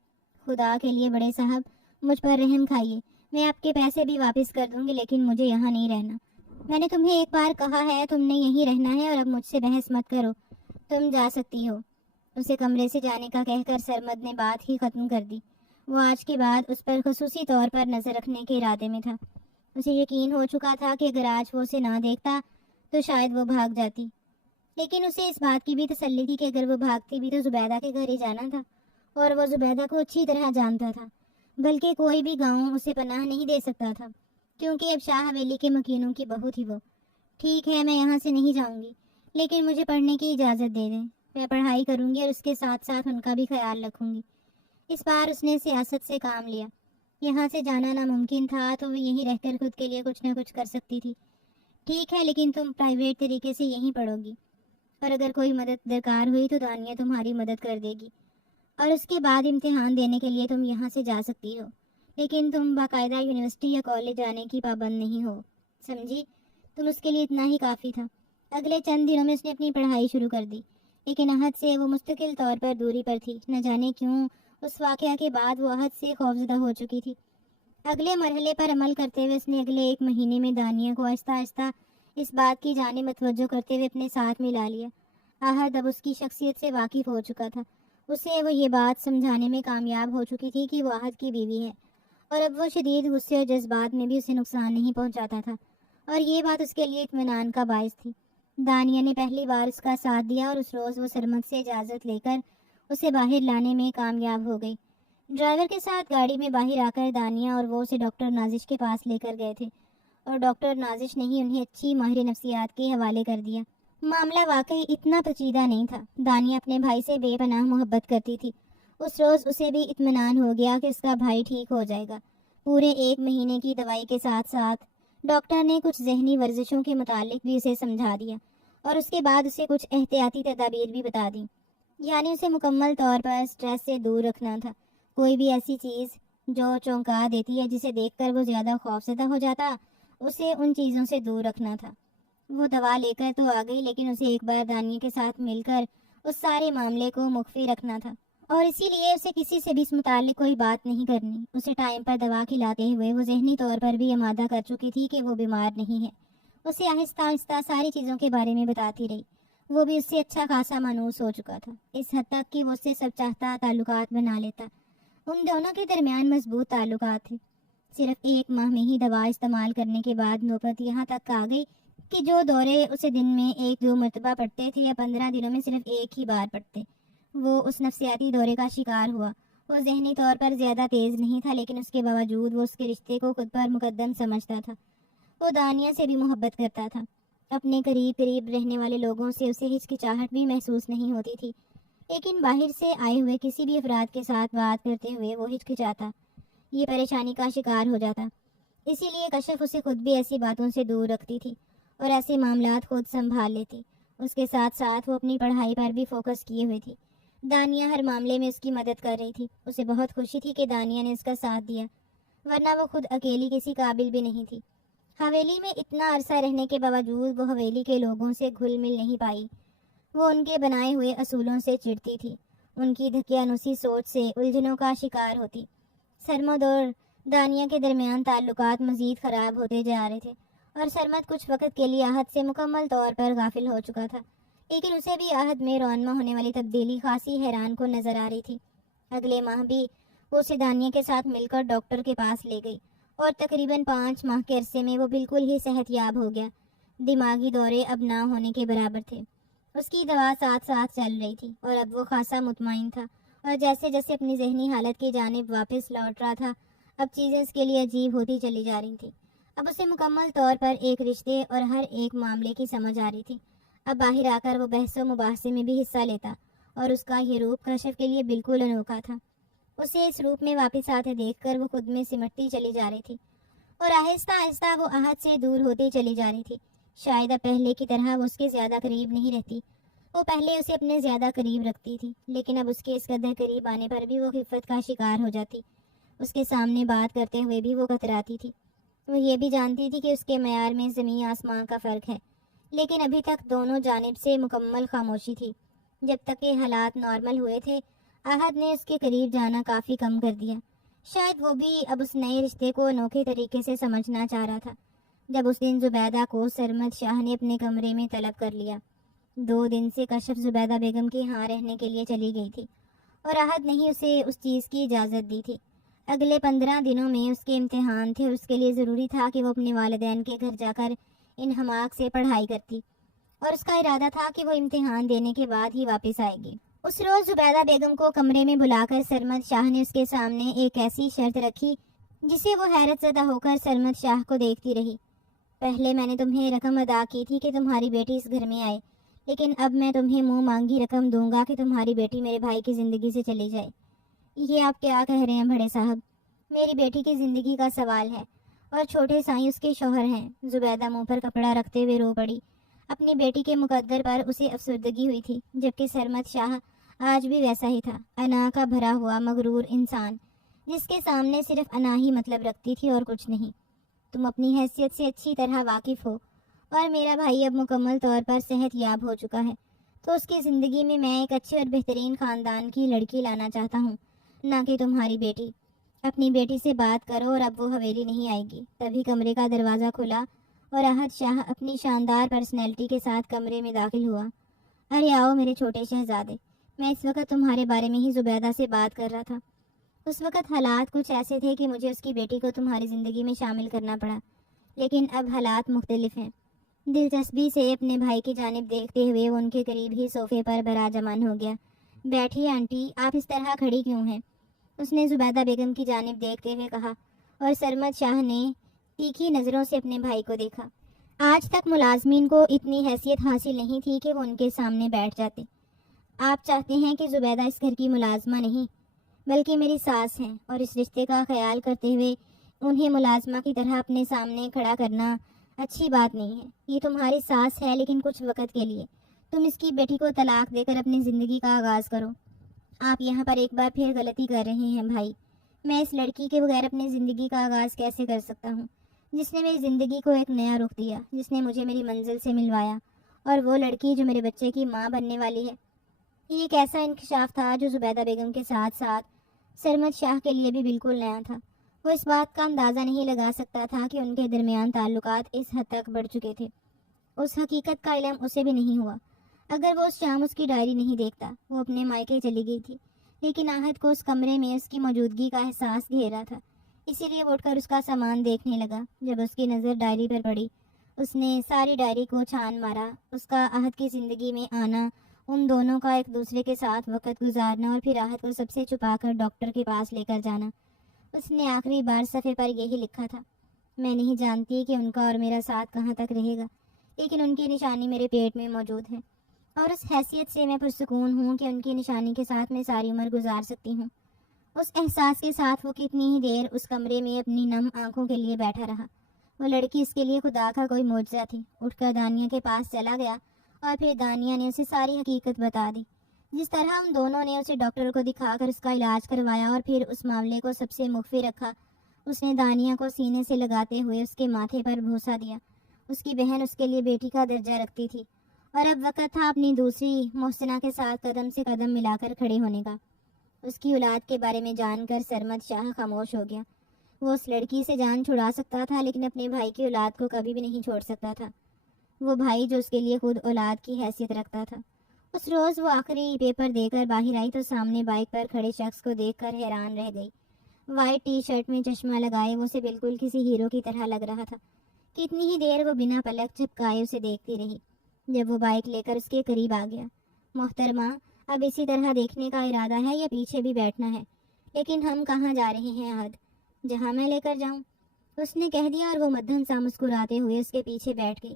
خدا کے لیے بڑے صاحب مجھ پر رحم کھائیے، میں آپ کے پیسے بھی واپس کر دوں گی، لیکن مجھے یہاں نہیں رہنا۔ میں نے تمہیں ایک بار کہا ہے تم نے یہیں رہنا ہے، اور اب مجھ سے بحث مت کرو۔ تم جا سکتی ہو۔ اسے کمرے سے جانے کا کہہ کر سرمد نے بات ہی ختم کر دی۔ وہ آج کے بعد اس پر خصوصی طور پر نظر رکھنے کے ارادے میں تھا۔ اسے یقین ہو چکا تھا کہ اگر آج وہ اسے نہ دیکھتا تو شاید وہ بھاگ جاتی، لیکن اسے اس بات کی بھی تسلی تھی کہ اگر وہ بھاگتی بھی تو زبیدہ کے گھر ہی جانا تھا، اور وہ زبیدہ کو اچھی طرح جانتا تھا، بلکہ کوئی بھی گاؤں اسے پناہ نہیں دے سکتا تھا، کیونکہ اب شاہ حویلی کے مکینوں کی بہو تھی وہ۔ ٹھیک ہے، میں یہاں سے نہیں جاؤں گی، لیکن مجھے پڑھنے کی اجازت دے دیں۔ میں پڑھائی کروں گی اور اس کے ساتھ ساتھ ان کا بھی خیال رکھوں گی۔ اس بار اس نے سیاست سے کام لیا۔ یہاں سے جانا ناممکن تھا تو وہ یہیں رہ کر خود کے لیے کچھ نہ کچھ کر سکتی تھی۔ ٹھیک ہے، لیکن تم پرائیویٹ طریقے سے یہیں پڑھو گی، اور اگر کوئی مدد درکار ہوئی تو دانیہ تمہاری مدد کر دے گی، اور اس کے بعد امتحان دینے کے لیے تم یہاں سے جا سکتی ہو، لیکن تم باقاعدہ یونیورسٹی یا کالج جانے کی پابند نہیں ہو، سمجھی؟ تم اس کے لیے اتنا ہی کافی تھا۔ اگلے چند دنوں میں اس نے اپنی پڑھائی شروع کر دی، لیکن عہد سے وہ مستقل طور پر دوری پر تھی۔ نہ جانے کیوں اس واقعہ کے بعد وہ عہد سے خوفزدہ ہو چکی تھی۔ اگلے مرحلے پر عمل کرتے ہوئے اس نے اگلے 1 مہینے میں دانیہ کو آہستہ آہستہ اس بات کی جانب متوجہ کرتے ہوئے اپنے ساتھ ملا لیا۔ عہد اب اس کی شخصیت سے واقف ہو چکا تھا۔ اسے وہ یہ بات سمجھانے میں کامیاب ہو چکی تھی کہ وہ عہد کی بیوی ہے، اور اب وہ شدید غصے اور جذبات میں بھی اسے نقصان نہیں پہنچاتا تھا، اور یہ بات اس کے لیے اطمینان کا باعث تھی۔ دانیہ نے پہلی بار اس کا ساتھ دیا، اور اس روز وہ سرمد سے اجازت لے کر اسے باہر لانے میں کامیاب ہو گئی۔ ڈرائیور کے ساتھ گاڑی میں باہر آ کر دانیہ اور وہ اسے ڈاکٹر نازش کے پاس لے کر گئے تھے، اور ڈاکٹر نازش نے ہی انہیں اچھی ماہر نفسیات کے حوالے کر دیا۔ معاملہ واقعی اتنا پیچیدہ نہیں تھا۔ دانیہ اپنے بھائی سے بے پناہ محبت کرتی تھی۔ اس روز اسے بھی اطمینان ہو گیا کہ اس کا بھائی ٹھیک ہو جائے گا۔ پورے 1 مہینے کی دوائی کے ساتھ ساتھ ڈاکٹر نے کچھ ذہنی ورزشوں کے متعلق بھی اسے سمجھا دیا، اور اس کے بعد اسے کچھ احتیاطی تدابیر بھی بتا دیں، یعنی اسے مکمل طور پر سٹریس سے دور رکھنا تھا۔ کوئی بھی ایسی چیز جو چونکا دیتی ہے، جسے دیکھ کر وہ زیادہ خوفزدہ ہو جاتا، اسے ان چیزوں سے دور رکھنا تھا۔ وہ دوا لے کر تو آ گئی، لیکن اسے ایک بار دانیہ کے ساتھ مل کر اس سارے معاملے کو مخفی رکھنا تھا، اور اسی لیے اسے کسی سے بھی اس متعلق کوئی بات نہیں کرنی۔ اسے ٹائم پر دوا کھلاتے ہوئے وہ ذہنی طور پر بھی آمادہ کر چکی تھی کہ وہ بیمار نہیں ہے۔ اسے آہستہ آہستہ ساری چیزوں کے بارے میں بتاتی رہی۔ وہ بھی اس سے اچھا خاصا مانوس ہو چکا تھا، اس حد تک کہ وہ اس سے سب چاہتا تعلقات بنا لیتا۔ ان دونوں کے درمیان مضبوط تعلقات تھے۔ صرف 1 ماہ میں ہی دوا استعمال کرنے کے بعد نوبت یہاں تک آ گئی کہ جو دورے اسے دن میں 1-2 مرتبہ پڑتے تھے، یا 15 دنوں میں صرف 1 ہی بار پڑتے۔ وہ اس نفسیاتی دورے کا شکار ہوا۔ وہ ذہنی طور پر زیادہ تیز نہیں تھا، لیکن اس کے باوجود وہ اس کے رشتے کو خود پر مقدم سمجھتا تھا۔ وہ دانیہ سے بھی محبت کرتا تھا۔ اپنے قریب رہنے والے لوگوں سے اسے ہچکچاہٹ بھی محسوس نہیں ہوتی تھی، لیکن باہر سے آئے ہوئے کسی بھی افراد کے ساتھ بات کرتے ہوئے وہ ہچکچاتا، یہ پریشانی کا شکار ہو جاتا۔ اسی لیے کشف اسے خود بھی ایسی باتوں سے دور رکھتی تھی، اور ایسے معاملات خود سنبھال لیتی۔ اس کے ساتھ ساتھ وہ اپنی پڑھائی پر بھی فوکس کیے ہوئے تھی۔ دانیہ ہر معاملے میں اس کی مدد کر رہی تھی۔ اسے بہت خوشی تھی کہ دانیہ نے اس کا ساتھ دیا، ورنہ وہ خود اکیلی کسی قابل بھی نہیں تھی۔ حویلی میں اتنا عرصہ رہنے کے باوجود وہ حویلی کے لوگوں سے گھل مل نہیں پائی۔ وہ ان کے بنائے ہوئے اصولوں سے چڑتی تھی، ان کی دھکیانوسی سوچ سے الجھنوں کا شکار ہوتی۔ سرمد اور دانیہ کے درمیان تعلقات مزید خراب ہوتے جا رہے تھے، اور سرمد کچھ وقت کے لیے عہد سے مکمل طور پر غافل ہو چکا تھا، لیکن اسے بھی عہد میں رونما ہونے والی تبدیلی خاصی حیران کن نظر آ رہی تھی۔ اگلے ماہ بھی وہ اسے دانیہ کے ساتھ مل کر ڈاکٹر کے پاس لے گئی، اور تقریباً 5 ماہ کے عرصے میں وہ بالکل ہی صحت یاب ہو گیا۔ دماغی دورے اب نہ ہونے کے برابر تھے۔ اس کی دوا ساتھ ساتھ چل رہی تھی، اور اب وہ خاصا مطمئن تھا، اور جیسے جیسے اپنی ذہنی حالت کی جانب واپس لوٹ رہا تھا، اب چیزیں اس کے لیے عجیب ہوتی چلی جا رہی تھیں۔ اب اسے مکمل طور پر ایک رشتے اور ہر ایک معاملے کی سمجھ آ رہی تھی۔ اب باہر آ کر وہ بحث و مباحثے میں بھی حصہ لیتا، اور اس کا یہ روپ کشف کے لیے بالکل انوکھا تھا۔ اسے اس روپ میں واپس آتے دیکھ کر وہ خود میں سمٹتی چلی جا رہی تھی، اور آہستہ آہستہ وہ عہد سے دور ہوتی چلی جا رہی تھی۔ شاید اب پہلے کی طرح وہ اس کے زیادہ قریب نہیں رہتی۔ وہ پہلے اسے اپنے زیادہ قریب رکھتی تھی، لیکن اب اس کے اس قدر قریب آنے پر بھی وہ خفت کا شکار ہو جاتی۔ اس کے سامنے بات کرتے ہوئے بھی وہ کتراتی تھی۔ وہ یہ بھی جانتی تھی کہ اس کے معیار میں زمین آسمان کا فرق ہے، لیکن ابھی تک دونوں جانب سے مکمل خاموشی تھی۔ جب تک کہ حالات نارمل ہوئے تھے، عہد نے اس کے قریب جانا کافی کم کر دیا۔ شاید وہ بھی اب اس نئے رشتے کو انوکھے طریقے سے سمجھنا چاہ رہا تھا۔ جب اس دن زبیدہ کو سرمد شاہ نے اپنے کمرے میں طلب کر لیا۔ 2 دن سے کشف زبیدہ بیگم کے ہاں رہنے کے لیے چلی گئی تھی، اور عہد نے ہی اسے اس چیز کی اجازت دی تھی۔ اگلے 15 دنوں میں اس کے امتحان تھے، اور اس کے لیے ضروری تھا کہ وہ اپنے والدین کے گھر جا کر انہماک سے پڑھائی کرتی، اور اس کا ارادہ تھا کہ وہ امتحان دینے کے بعد ہی واپس آئے گی۔ اس روز زبیدہ بیگم کو کمرے میں بلا کر سرمد شاہ نے اس کے سامنے ایک ایسی شرط رکھی جسے وہ حیرت زدہ ہو کر سرمد شاہ کو دیکھتی رہی۔ پہلے میں نے تمہیں رقم ادا کی تھی کہ تمہاری بیٹی اس گھر میں آئے، لیکن اب میں تمہیں منہ مانگی رقم دوں گا کہ تمہاری بیٹی میرے بھائی کی زندگی سے چلی جائے۔ یہ آپ کیا کہہ رہے ہیں بڑے صاحب؟ میری بیٹی کی زندگی کا سوال ہے، اور چھوٹے سائیں اس کے شوہر ہیں۔ زبیدہ منہ پر کپڑا رکھتے ہوئے رو پڑی۔ اپنی بیٹی کے مقدر پر اسے افسردگی ہوئی تھی، جبکہ سرمد شاہ آج بھی ویسا ہی تھا، انا کا بھرا ہوا مغرور انسان، جس کے سامنے صرف انا ہی مطلب رکھتی تھی اور کچھ نہیں۔ تم اپنی حیثیت سے اچھی طرح واقف ہو، اور میرا بھائی اب مکمل طور پر صحت یاب ہو چکا ہے، تو اس کی زندگی میں ایک اچھے اور بہترین خاندان کی لڑکی لانا چاہتا ہوں، نہ کہ تمہاری بیٹی۔ اپنی بیٹی سے بات کرو، اور اب وہ حویلی نہیں آئے گی۔ تبھی کمرے کا دروازہ کھلا اور احد شاہ اپنی شاندار پرسنالٹی کے ساتھ کمرے میں داخل ہوا۔ ارے آؤ میرے چھوٹے شہزادے، میں اس وقت تمہارے بارے میں ہی زبیدہ سے بات کر رہا تھا۔ اس وقت حالات کچھ ایسے تھے کہ مجھے اس کی بیٹی کو تمہاری زندگی میں شامل کرنا پڑا، لیکن اب حالات مختلف ہیں۔ دلچسپی سے اپنے بھائی کی جانب دیکھتے ہوئے وہ ان کے قریب ہی صوفے پر براجمان ہو گیا۔ بیٹھیے آنٹی، آپ اس طرح کھڑی کیوں ہیں؟ اس نے زبیدہ بیگم کی جانب دیکھتے ہوئے کہا، اور سرمد شاہ نے تیکھی نظروں سے اپنے بھائی کو دیکھا۔ آج تک ملازمین کو اتنی حیثیت حاصل نہیں تھی کہ وہ ان کے سامنے بیٹھ جاتے۔ آپ چاہتے ہیں کہ زبیدہ اس گھر کی ملازمہ نہیں، بلکہ میری ساس ہیں، اور اس رشتے کا خیال کرتے ہوئے انہیں ملازمہ کی طرح اپنے سامنے کھڑا کرنا اچھی بات نہیں ہے۔ یہ تمہاری ساس ہے، لیکن کچھ وقت کے لیے۔ تم اس کی بیٹی کو طلاق دے کر اپنی زندگی کا آغاز کرو۔ آپ یہاں پر ایک بار پھر غلطی کر رہے ہیں بھائی۔ میں اس لڑکی کے بغیر اپنی زندگی کا آغاز کیسے کر سکتا ہوں، جس نے میری زندگی کو ایک نیا رخ دیا، جس نے مجھے میری منزل سے ملوایا، اور وہ لڑکی جو میرے بچے کی ماں بننے والی ہے۔ یہ ایک ایسا انکشاف تھا جو زبیدہ بیگم کے ساتھ ساتھ سرمد شاہ کے لیے بھی بالکل نیا تھا۔ وہ اس بات کا اندازہ نہیں لگا سکتا تھا کہ ان کے درمیان تعلقات اس حد تک بڑھ چکے تھے۔ اس حقیقت کا علم اسے بھی نہیں ہوا۔ اگر وہ اس شام اس کی ڈائری نہیں دیکھتا، وہ اپنے مائکے چلی گئی تھی، لیکن آہد کو اس کمرے میں اس کی موجودگی کا احساس گھیرا تھا، اسی لیے وہ اٹھ کر اس کا سامان دیکھنے لگا۔ جب اس کی نظر ڈائری پر پڑی، اس نے ساری ڈائری کو چھان مارا۔ اس کا آہد کی زندگی میں آنا، ان دونوں کا ایک دوسرے کے ساتھ وقت گزارنا، اور پھر آہد کو سب سے چھپا کر ڈاکٹر کے پاس لے کر جانا۔ اس نے آخری بار صفحے پر یہی لکھا تھا، میں نہیں جانتی کہ ان کا اور میرا ساتھ کہاں تک رہے گا، لیکن ان کی نشانی میرے پیٹ میں موجود ہے، اور اس حیثیت سے میں پرسکون ہوں کہ ان کی نشانی کے ساتھ میں ساری عمر گزار سکتی ہوں۔ اس احساس کے ساتھ وہ کتنی ہی دیر اس کمرے میں اپنی نم آنکھوں کے لیے بیٹھا رہا۔ وہ لڑکی اس کے لیے خدا کا کوئی معجزہ تھی۔ اٹھ کر دانیہ کے پاس چلا گیا، اور پھر دانیہ نے اسے ساری حقیقت بتا دی۔ جس طرح ان دونوں نے اسے ڈاکٹر کو دکھا کر اس کا علاج کروایا اور پھر اس معاملے کو سب سے مخفی رکھا، اس نے دانیہ کو سینے سے لگاتے ہوئے اس کے ماتھے پر بوسہ دیا۔ اس کی بہن اس کے لیے بیٹی کا درجہ رکھتی تھی، اور اب وقت تھا اپنی دوسری محسنہ کے ساتھ قدم سے قدم ملا کر کھڑے ہونے کا۔ اس کی اولاد کے بارے میں جان کر سرمد شاہ خاموش ہو گیا۔ وہ اس لڑکی سے جان چھڑا سکتا تھا، لیکن اپنے بھائی کی اولاد کو کبھی بھی نہیں چھوڑ سکتا تھا، وہ بھائی جو اس کے لیے خود اولاد کی حیثیت رکھتا تھا۔ اس روز وہ آخری پیپر دے کر باہر آئی تو سامنے بائک پر کھڑے شخص کو دیکھ کر حیران رہ گئی۔ وائٹ ٹی شرٹ میں چشمہ لگائے وہ اسے بالکل کسی ہیرو کی طرح لگ رہا تھا۔ کتنی ہی دیر وہ بنا پلک جھپکائے اسے دیکھتی رہی۔ جب وہ بائک لے کر اس کے قریب آ گیا، محترمہ، اب اسی طرح دیکھنے کا ارادہ ہے یا پیچھے بھی بیٹھنا ہے؟ لیکن ہم کہاں جا رہے ہیں احد؟ جہاں میں لے کر جاؤں، اس نے کہہ دیا، اور وہ مدھم سا مسکراتے ہوئے اس کے پیچھے بیٹھ گئی۔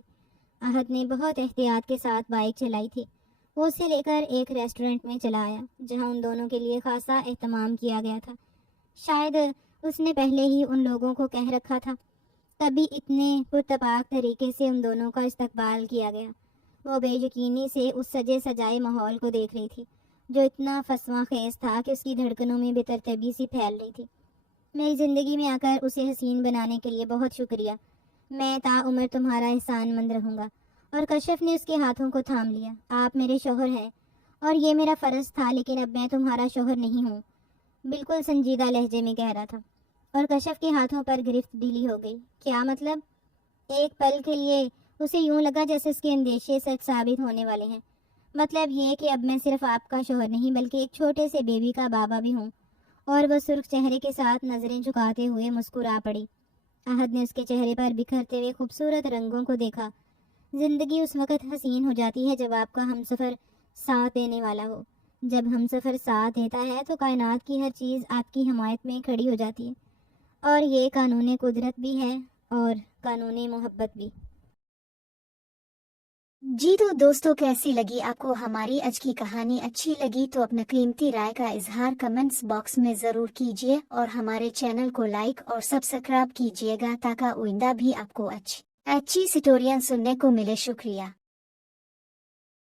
احد نے بہت احتیاط کے ساتھ بائک چلائی تھی۔ وہ اسے لے کر ایک ریسٹورنٹ میں چلا آیا، جہاں ان دونوں کے لیے خاصا اہتمام کیا گیا تھا۔ شاید اس نے پہلے ہی ان لوگوں کو کہہ رکھا تھا، تبھی اتنے پرتپاک طریقے سے ان دونوں کا استقبال کیا گیا۔ وہ بے یقینی سے اس سجے سجائے ماحول کو دیکھ رہی تھی، جو اتنا فسواں خیز تھا کہ اس کی دھڑکنوں میں بے ترتیبی سی پھیل رہی تھی۔ میری زندگی میں آ کر اسے حسین بنانے کے لیے بہت شکریہ، میں تا عمر تمہارا احسان مند رہوں گا۔ اور کشف نے اس کے ہاتھوں کو تھام لیا۔ آپ میرے شوہر ہیں، اور یہ میرا فرض تھا، لیکن اب میں تمہارا شوہر نہیں ہوں، بالکل سنجیدہ لہجے میں کہہ رہا تھا، اور کشف کے ہاتھوں پر گرفت ڈھیلی ہو گئی۔ کیا مطلب؟ ایک پل کے لیے اسے یوں لگا جیسے اس کے اندیشے سچ ثابت ہونے والے ہیں۔ مطلب یہ کہ اب میں صرف آپ کا شوہر نہیں بلکہ ایک چھوٹے سے بیبی کا بابا بھی ہوں۔ اور وہ سرخ چہرے کے ساتھ نظریں جھکاتے ہوئے مسکرا پڑی۔ احد نے اس کے چہرے پر بکھرتے ہوئے خوبصورت رنگوں کو دیکھا۔ زندگی اس وقت حسین ہو جاتی ہے جب آپ کا ہمسفر ساتھ دینے والا ہو۔ جب ہمسفر ساتھ دیتا ہے تو کائنات کی ہر چیز آپ کی حمایت میں کھڑی ہو جاتی ہے، اور یہ قانون قدرت بھی ہے۔ اور قانونی محبت بھی۔ جی تو دوستو، کیسی لگی آپ کو ہماری آج کی کہانی؟ اچھی لگی تو اپنا قیمتی رائے کا اظہار کمنٹس باکس میں ضرور کیجیے، اور ہمارے چینل کو لائک اور سبسکرائب کیجیے گا تاکہ آئندہ بھی آپ کو اچھی سٹوریاں سننے کو ملے۔ شکریہ۔